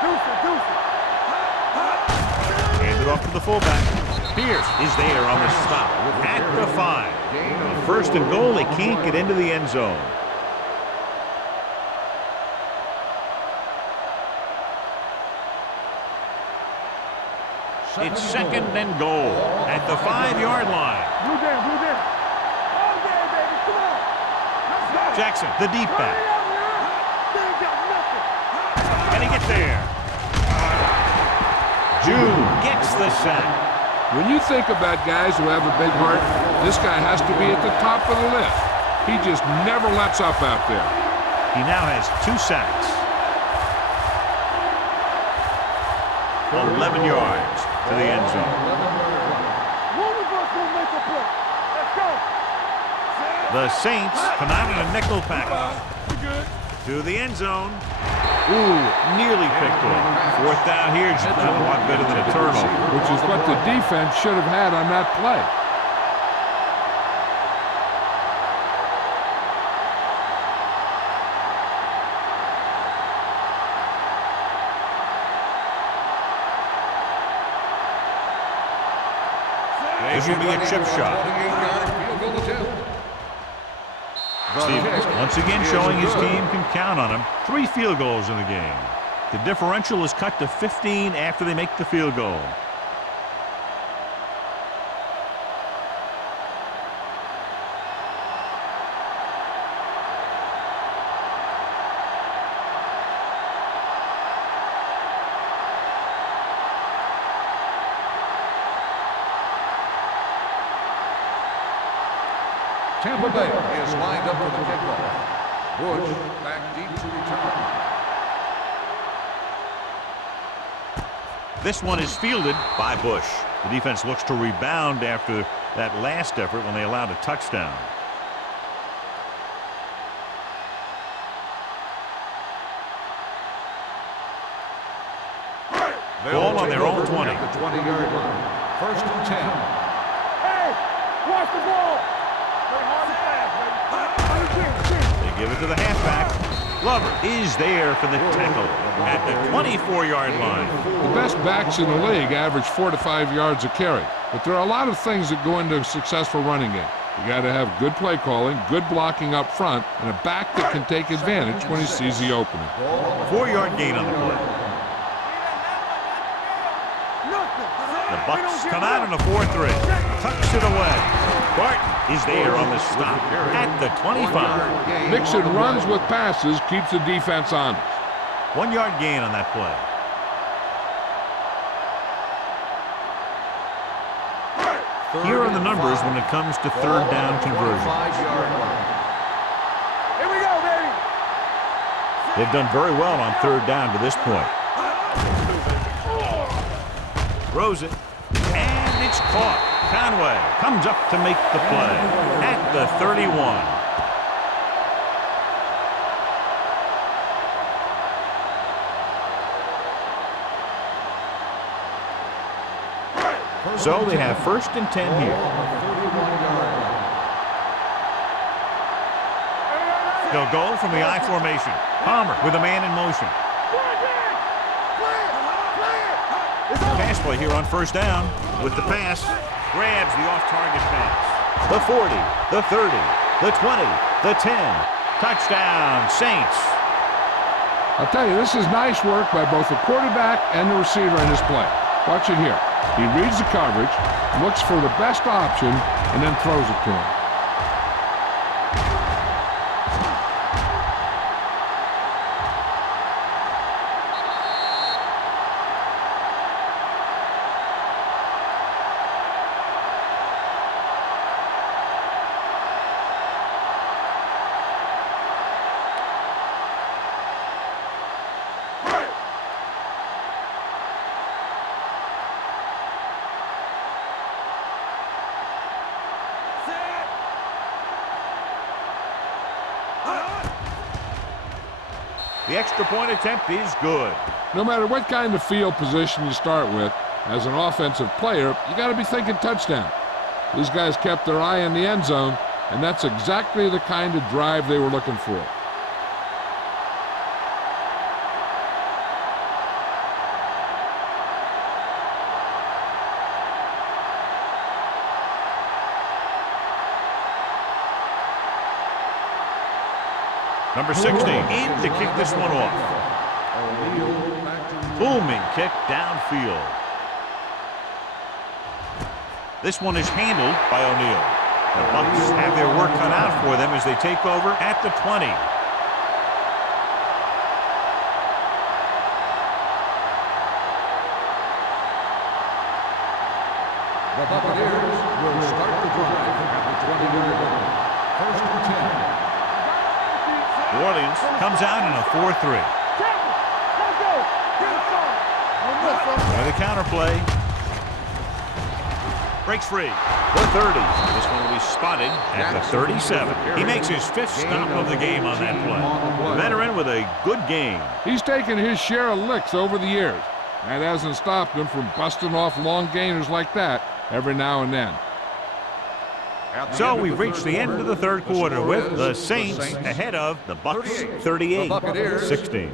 Deuce it. Handed off to the fullback. Pierce is there on the stop at the 5. First and goal, they can't get into the end zone. It's second and goal at the 5-yard line. Blue down. All day, baby. Come on. Let's go. Jackson, the deep back. They ain't got nothing. And he gets there. June gets the sack. When you think about guys who have a big heart, this guy has to be at the top of the list. He just never lets up out there. He now has 2 sacks. 11 yards to the end zone. One of us will make a play. Let's go. The Saints come out in a nickel package to the end zone. Ooh, nearly picked off. 4th down here, just a lot better than a turnover. Which is what the defense should have had on that play. This will be a chip shot. Stevens once again showing his team can count on him. 3 field goals in the game. The differential is cut to 15 after they make the field goal. Tampa Bay is lined up for the kickoff. Bush back deep to return. This one is fielded by Bush. The defense looks to rebound after that last effort when they allowed a touchdown. Ball on their own 20. At the 20-yard line. 1st and 10. Hey, watch the ball. Play hard and fast, baby. They give it to the halfback. Glover is there for the tackle at the 24-yard line. The best backs in the league average 4 to 5 yards a carry. But there are a lot of things that go into a successful running game. You got to have good play calling, good blocking up front, and a back that can take advantage when he sees the opening. 4-yard gain on the play. The Bucks come out in a 4-3. Tucks it away. Barton is there on the stop at the 25. Mixing runs with passes keeps the defense honest. 1-yard gain on that play. Here are the numbers when it comes to 3rd down conversion. Here we go, baby. They've done very well on 3rd down to this point. Throws it, and it's caught. Conway comes up to make the play at the 31. So they have 1st and 10 here. They'll go from the I formation. Palmer with a man in motion. Pass play here on 1st down with the pass. Grabs the off-target pass. The 40, the 30, the 20, the 10. Touchdown, Saints. I'll tell you, this is nice work by both the quarterback and the receiver in this play. Watch it here. He reads the coverage, looks for the best option, and then throws it to him. The extra point attempt is good. No matter what kind of field position you start with, as an offensive player, you got to be thinking touchdown. These guys kept their eye on the end zone, and that's exactly the kind of drive they were looking for. Number 16 in to kick this one off. Booming kick downfield. This one is handled by O'Neal. The Bucs have their work cut out for them as they take over at the 20. The Buccaneers will start the drive at the 20-yard line. First and 10. New Orleans comes out in a 4-3. By the counterplay. Breaks free. The 30. This one will be spotted at the 37. He makes his 5th stop of the game on that play. The veteran with a good game. He's taken his share of licks over the years. That hasn't stopped him from busting off long gainers like that every now and then. So we've reached the end of the third quarter with the Saints ahead of the Bucs 38-16.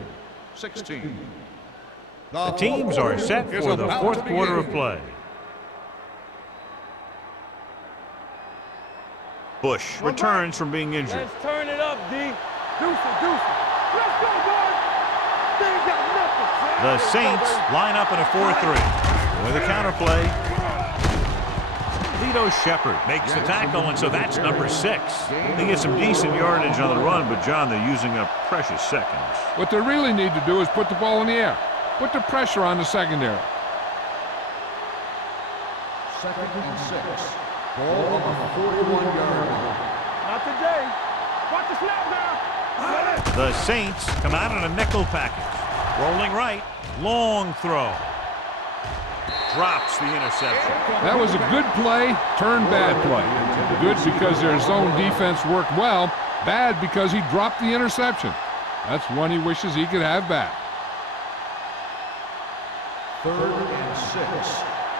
The teams are set for the fourth quarter of play. Bush returns from being injured. Let's turn it up, D. Deuce it. Let's go, boys. They ain't got nothing. The Saints line up in a 4-3. With a counterplay. Lito Shepard makes the tackle, and so that's number 6. They get some decent yardage on the run, but, John, they're using up precious seconds. What they really need to do is put the ball in the air. Put the pressure on the secondary. Second and 6. Ball on the 41-yard line. Not today. Watch the snap now. The Saints come out in a nickel package. Rolling right. Long throw. Drops the interception. That was a good play, turned bad play. Good because their zone defense worked well. Bad because he dropped the interception. That's one he wishes he could have back. Third and 6.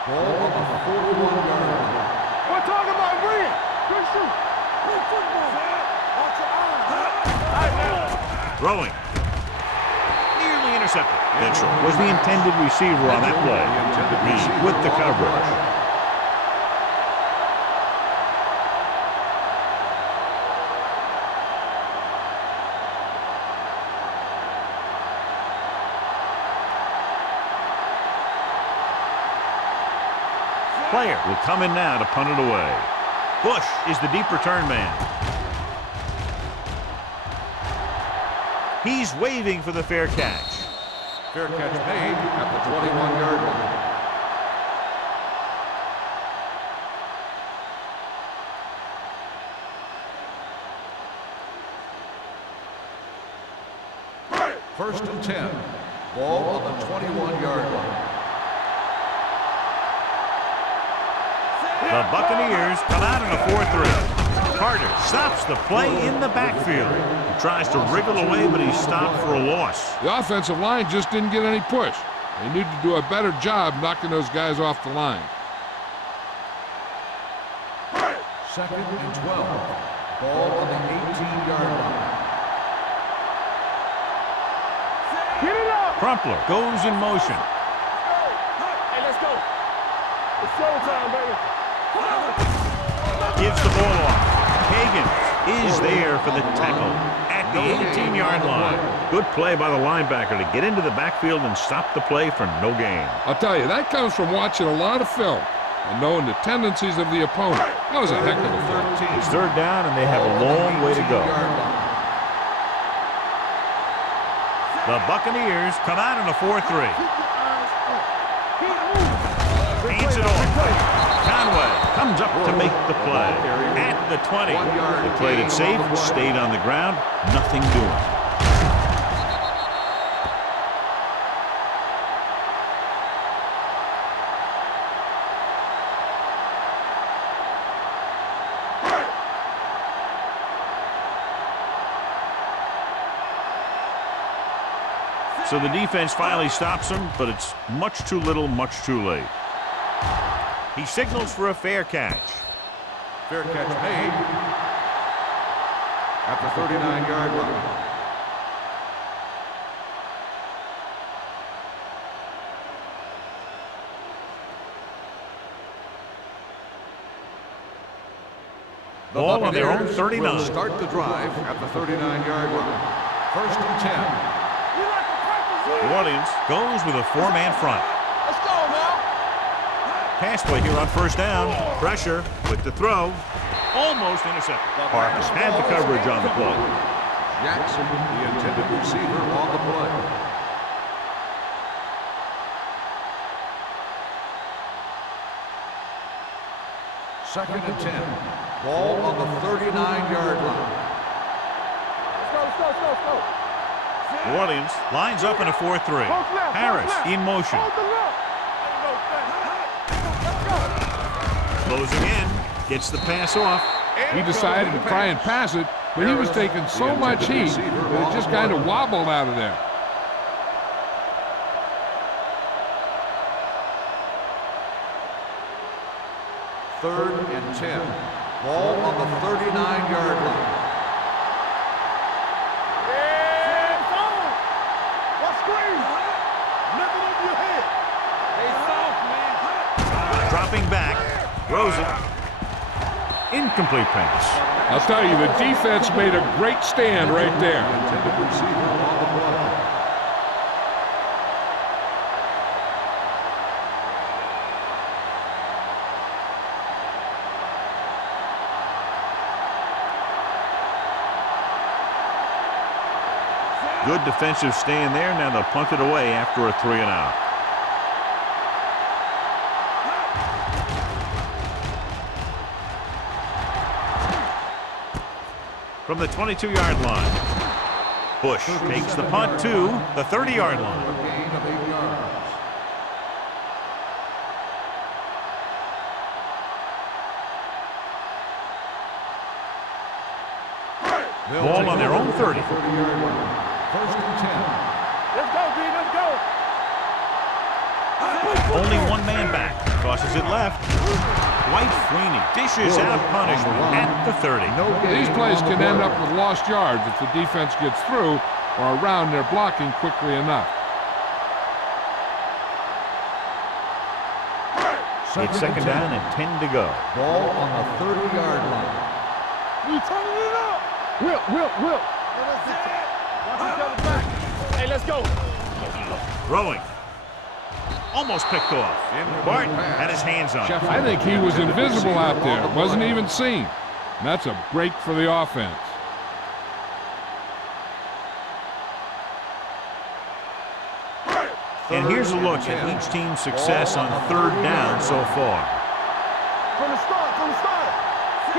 Ball on the 41-yard line. We're talking about Green. Good shoot. Good football. Watch your eyes. Throwing. Nearly intercepted. Mitchell was the intended receiver on that play. Reed with the coverage. Player will come in now to punt it away. Bush is the deep return man. He's waving for the fair catch. Fair catch made at the 21-yard line. First and 10. Ball on the 21-yard line. The Buccaneers come out in a 4-3. Carter stops the play in the backfield. He tries to wriggle away, but he's stopped for a loss. The offensive line just didn't get any push. They need to do a better job knocking those guys off the line. Second and 12. Ball on the 18-yard line. Get it up. Crumpler goes in motion. Hey, let's go. It's showtime, baby. Gives the ball off. Hagan is there for the tackle at the 18-yard line. Good play by the linebacker to get into the backfield and stop the play for no gain. I'll tell you, that comes from watching a lot of film and knowing the tendencies of the opponent. That was a heck of a throw. It's third down, and they have a long way to go. The Buccaneers come out in a 4-3. Hands it off. Conway comes up to make the play at the 20. They played it safe, stayed on the ground, nothing doing. So the defense finally stops him, but it's much too little, much too late. He signals for a fair catch. Fair catch made at the 39-yard line. The Ball on their own Buccaneers 39. will start the drive at the 39-yard line. First and 10. New Orleans goes with a four-man front. Let's go now. Pass play here on first down. Pressure with the throw. Almost intercepted. Parks had the coverage on the play. Jackson, the intended receiver, on the play. Second and 10. Ball on the 39-yard line. Let's go. New Orleans lines up in a 4-3. Harris in motion. Hold the left. Closing in. Gets the pass off. He decided to try and pass it, but he was taking so much heat that it just kind of wobbled out of there. Third and 10. Ball on the 39-yard line. Yeah, it's on. What screen? Nothing over your head. Hey, soft, man. Dropping back. Throws it. Incomplete pass. I'll tell you, the defense made a great stand right there. Intended receiver on the play. Good defensive stand there. Now they'll punt it away after a 3-and-out. From the 22-yard line, Bush takes the punt to the 30-yard line. A gain of 8 yards. Ball on their own 30. 30-yard line. First and 10. Let's go, B. Let's go. Only one man back. Tosses it left. Dwight Freeney dishes out punishment at the 30. These plays can end up with lost yards if the defense gets through or around their blocking quickly enough. It's second down and 10 to go. Ball on the 30-yard line. We turning it up. Will. Watch each other back. Hey, let's go. Throwing. Almost picked off. Barton had his hands on it. I think he was invisible out there. Wasn't even seen. And that's a break for the offense. And here's a look at each team's success on third down so far. From the start.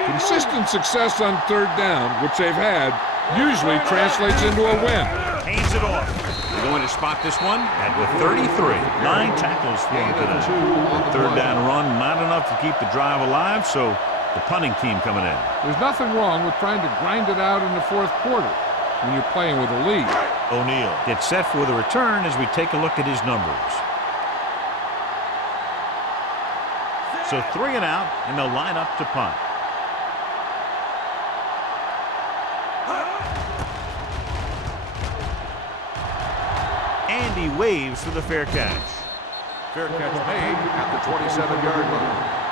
Consistent success on third down, which they've had, usually translates into a win. Hands it off. They're going to spot this one at the 33. 9 tackles for him today. Third down run, not enough to keep the drive alive, so the punting team coming in. There's nothing wrong with trying to grind it out in the fourth quarter when you're playing with a lead. O'Neal gets set for the return as we take a look at his numbers. So 3 and out, and they'll line up to punt. And he waves for the fair catch. Fair catch made at the 27-yard line.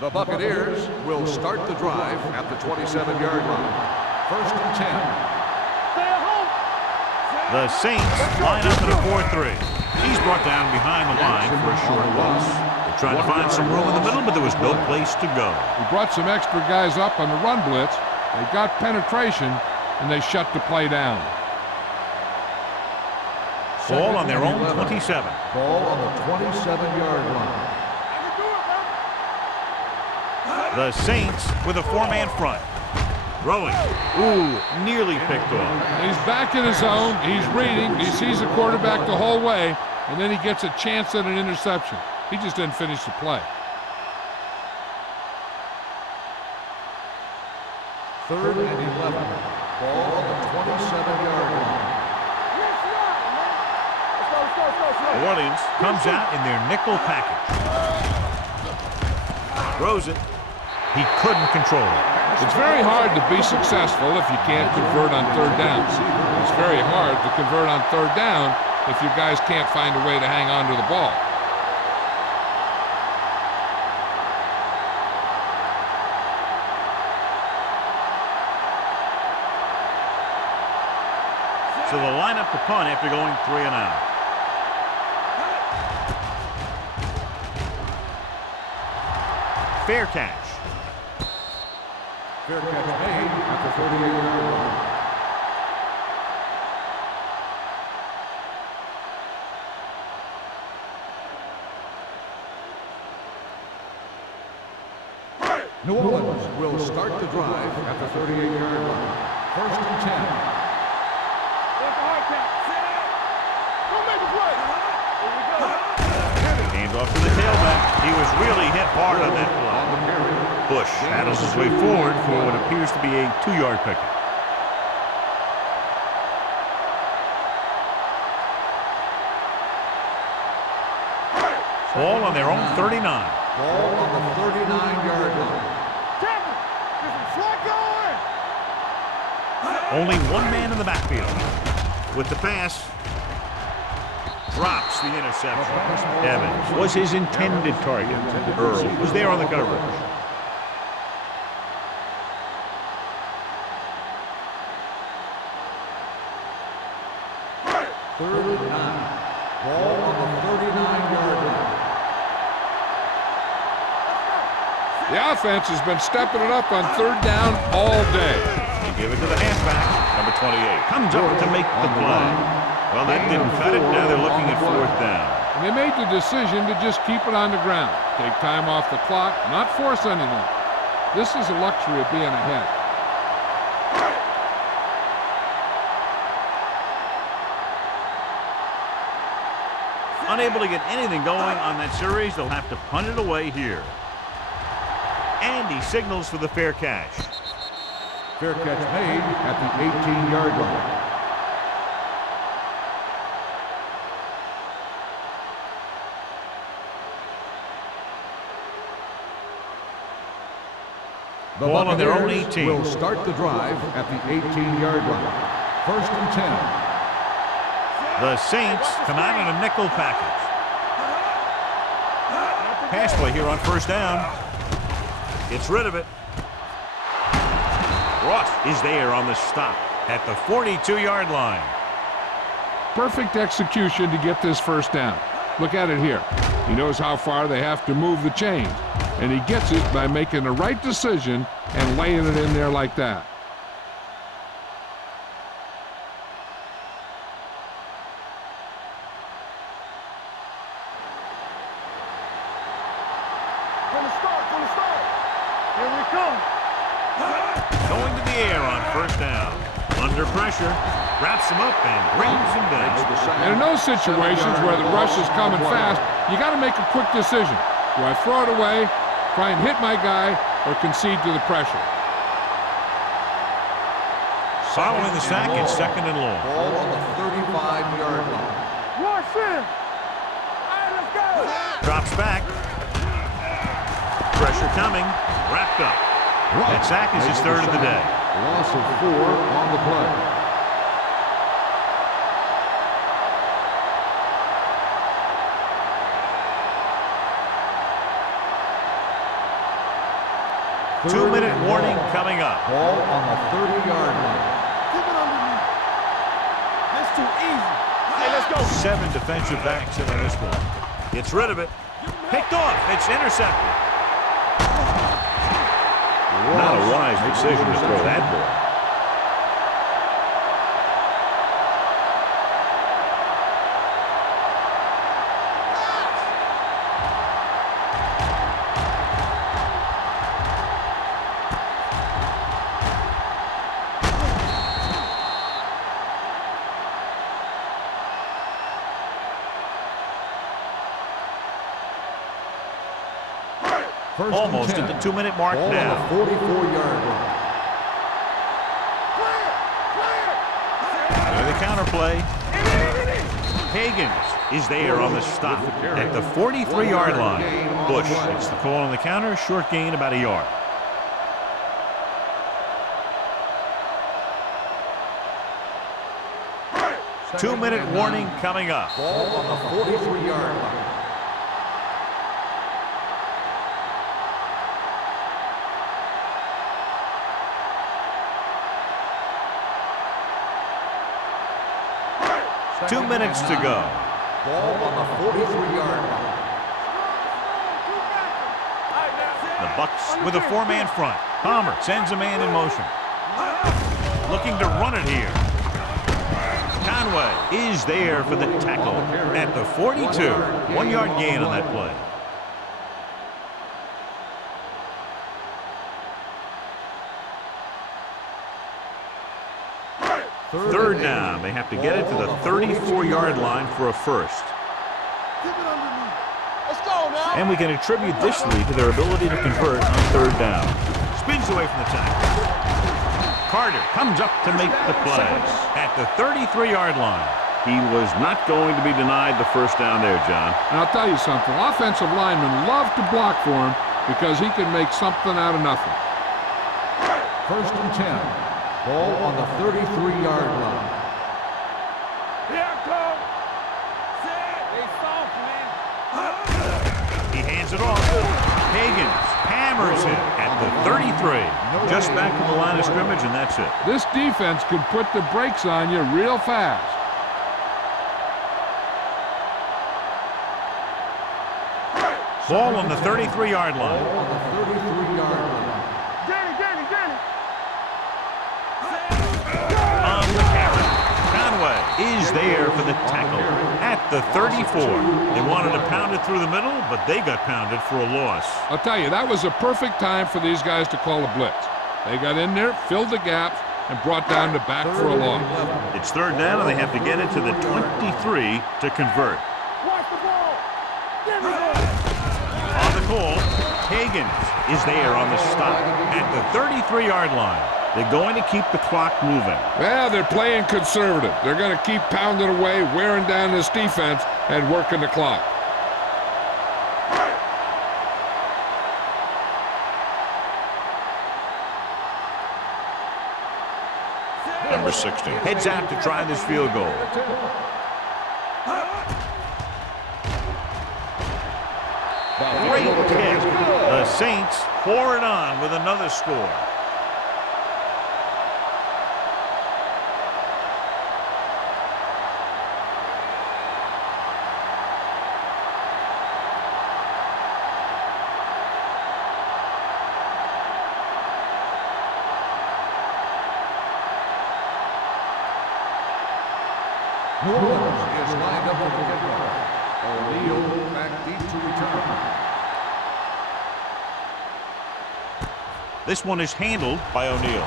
The Buccaneers will start the drive at the 27-yard line. First and 10. Stay at home. The Saints line up in a 4-3. He's brought down behind the line for a short loss. They're trying to find some room in the middle, but there was no place to go. We brought some extra guys up on the run blitz. They got penetration, and they shut the play down. Ball on their own 27. Ball on the 27-yard line. The Saints with a 4-man front. Throwing. Ooh, nearly picked off. He's back in his zone. He's reading. He sees the quarterback the whole way, and then he gets a chance at an interception. He just didn't finish the play. 3rd and 11. Ball on the 27-yard line. New Orleans comes out in their nickel package. Throws it. He couldn't control it. It's very hard to be successful if you can't convert on 3rd down. It's very hard to convert on 3rd down if your guys can't find a way to hang on to the ball. So they'll line up the punt after going 3 and out. Fair catch. Fair catch made at the 38-yard line. New Orleans will start the drive at the 38-yard line. 1st and 10. Hands off to the tailback. He was really hit hard on that play. Bush battles his way forward for what appears to be a 2-yard pickup. Ball on their own 39. Ball on the 39-yard line. Only one man in the backfield. With the pass, drops the interception. Evans was his intended target. Earl was there on the coverage. Third and 9. Ball on the 39-yard line. The offense has been stepping it up on 3rd down all day. They give it to the halfback. Number 28. Comes up to make the play. Well, that didn't cut it. Now they're looking at 4th down. And they made the decision to just keep it on the ground. Take time off the clock, not force anything. This is a luxury of being ahead. Unable to get anything going on that series, they'll have to punt it away here. And he signals for the fair catch. Fair catch made at the 18-yard line. The Ball on their own Buccaneers 18. will start the drive at the 18-yard line. 1st and 10. The Saints come out in a nickel package. Pass play here on 1st down. Gets rid of it. Ross is there on the stop at the 42-yard line. Perfect execution to get this 1st down. Look at it here. He knows how far they have to move the chains, and he gets it by making the right decision and laying it in there like that. From the start. Here we come. Going to the air on 1st down. Under pressure. Wraps him up and brings him down. And in those situations where the rush is coming fast, you got to make a quick decision. Do I throw it away, try and hit my guy, or concede to the pressure? Following the sack, it's 2nd and long. Ball on the 35-yard line. Rush in. All right, let's go. Drops back. Pressure coming. Wrapped up. That sack is his 3rd of the day. Loss of 4 on the play. Two-minute warning coming up. Ball on the 30-yard line. Keep it underneath. That's too easy. Hey, let's go. 7 defensive backs in on this one. Gets rid of it. Picked off. It's intercepted. Not a wise decision to throw that ball. First Almost and at 10. the 2-minute mark Ball now. on the 44-yard line. play. Higgins is there on the stop at the 43-yard line. Bush gets the call on the counter. Short gain, about a yard. Two-minute warning coming up. Ball on the 43-yard line. Two minutes to go. Ball on the 43-yard line. The Bucks with a four-man front. Palmer sends a man in motion. Looking to run it here. Conway is there for the tackle at the 42. 1-yard gain on that play. Third down. They have to get it to the 34-yard line for a first. Let's go now. And we can attribute this lead to their ability to convert on third down. Spins away from the tackle. Carter comes up to make the play at the 33-yard line. He was not going to be denied the first down there, John. And I'll tell you something. Offensive linemen love to block for him because he can make something out of nothing. 1st and 10. Ball on the 33-yard line. Here I come. They soft, man. He hands it off. Higgins hammers it at the 33. Just back to the line of scrimmage, and that's it. This defense can put the brakes on you real fast. Ball on the 33-yard line. Ball on the 33-yard line. Get it. On the carry. Conway is there for the tackle at the 34. They wanted to pound it through the middle, but they got pounded for a loss. I'll tell you, that was a perfect time for these guys to call a blitz. They got in there, filled the gaps, and brought down the back for a loss. It's third down, and they have to get it to the 23 to convert. Watch the ball. Give me that. On the call, Higgins is there on the stop at the 33-yard line. They're going to keep the clock moving. Well, they're playing conservative. They're going to keep pounding away, wearing down this defense, and working the clock. Number 16. Heads out to try this field goal. Great kick. The Saints pour it on with another score. New Orleans is lined up for the kickoff. O'Neal back deep to return. This one is handled by O'Neal.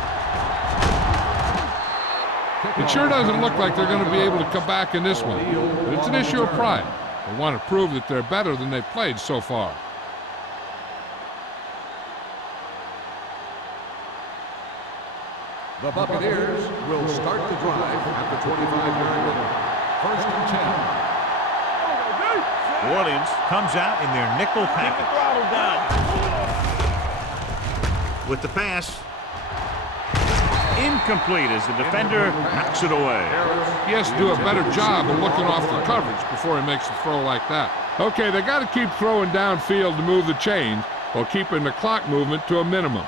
It sure doesn't look like they're going to be able to come back in this one. But it's an issue of pride. They want to prove that they're better than they've played so far. The Buccaneers will start the drive at the 25-yard line. 1st and 10. New Orleans comes out in their nickel package. With the pass. Incomplete as the defender knocks it away. He has to do a better job of looking off the coverage before he makes a throw like that. Okay, they got to keep throwing downfield to move the chains while keeping the clock movement to a minimum.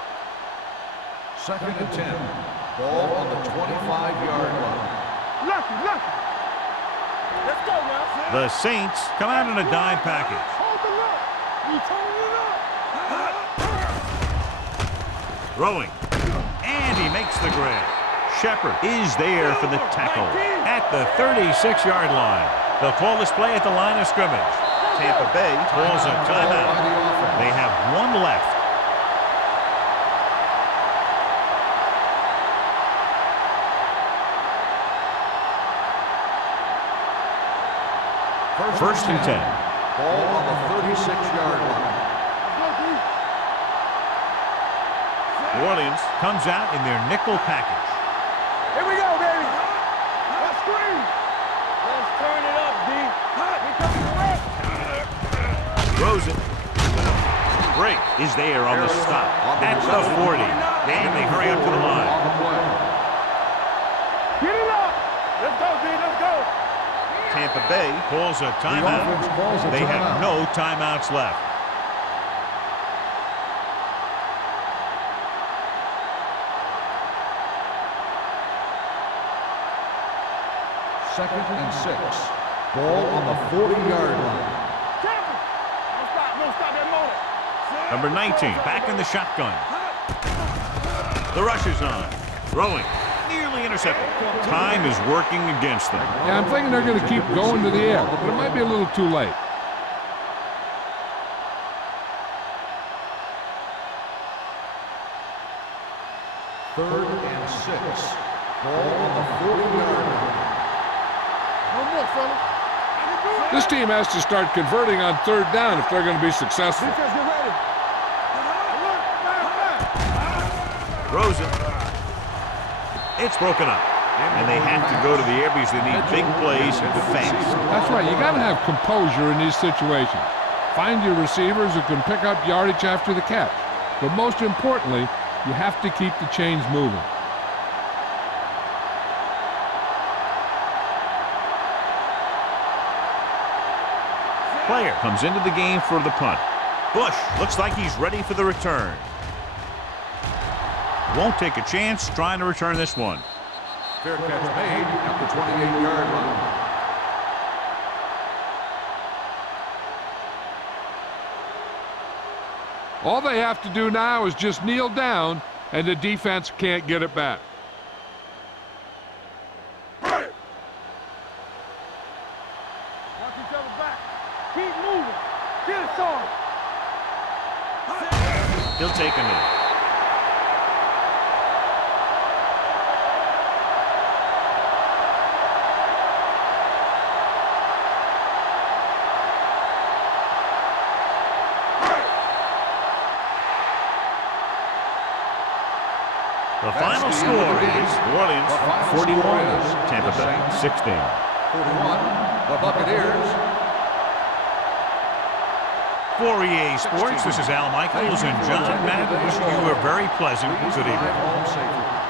2nd and 10. Ball on the 25-yard line. Lucky. Let's go now. The Saints come out in a dime package. Hold the look. You turning it up. Throwing. And he makes the grab. Shepard is there for the tackle at the 36-yard line. They'll call this play at the line of scrimmage. Tampa Bay calls a timeout. They have one left. First and 10. Ball on the 36-yard line. New Orleans comes out in their nickel package. Here we go, baby. Let's screen. Throws it. Break is there on the stop. At the 40. And they hurry up to the line. Get it up. Let's go, D. Let's go. Tampa Bay calls a timeout. They have no timeouts left. Second and 6. Ball on the 40-yard line. Tampa. Don't stop that motor. Number 19 back in the shotgun. The rush is on. Throwing. Nearly intercepted. Time is working against them. Yeah, I'm thinking they're going to keep going to the air, but it might be a little too late. Third and 6. Ball on the 40-yard line. No more, fella. This team has to start converting on third down if they're going to be successful. Defense, get ready. Throws it. It's broken up. And they have to go to the air because they need big plays fast. That's right. You got to have composure in these situations. Find your receivers who can pick up yardage after the catch. But most importantly, you have to keep the chains moving. Player comes into the game for the punt. Bush looks like he's ready for the return. Won't take a chance trying to return this one. Fair catch made at the 28-yard line. All they have to do now is just kneel down, and the defense can't get it back. Watch each other back. Keep moving. Get it started. He'll take a knee. The final score is New Orleans 41, Tampa Bay 16. 41, the Buccaneers. For EA Sports, this is Al Michaels and John Madden wishing you a very pleasant good evening. Home safely.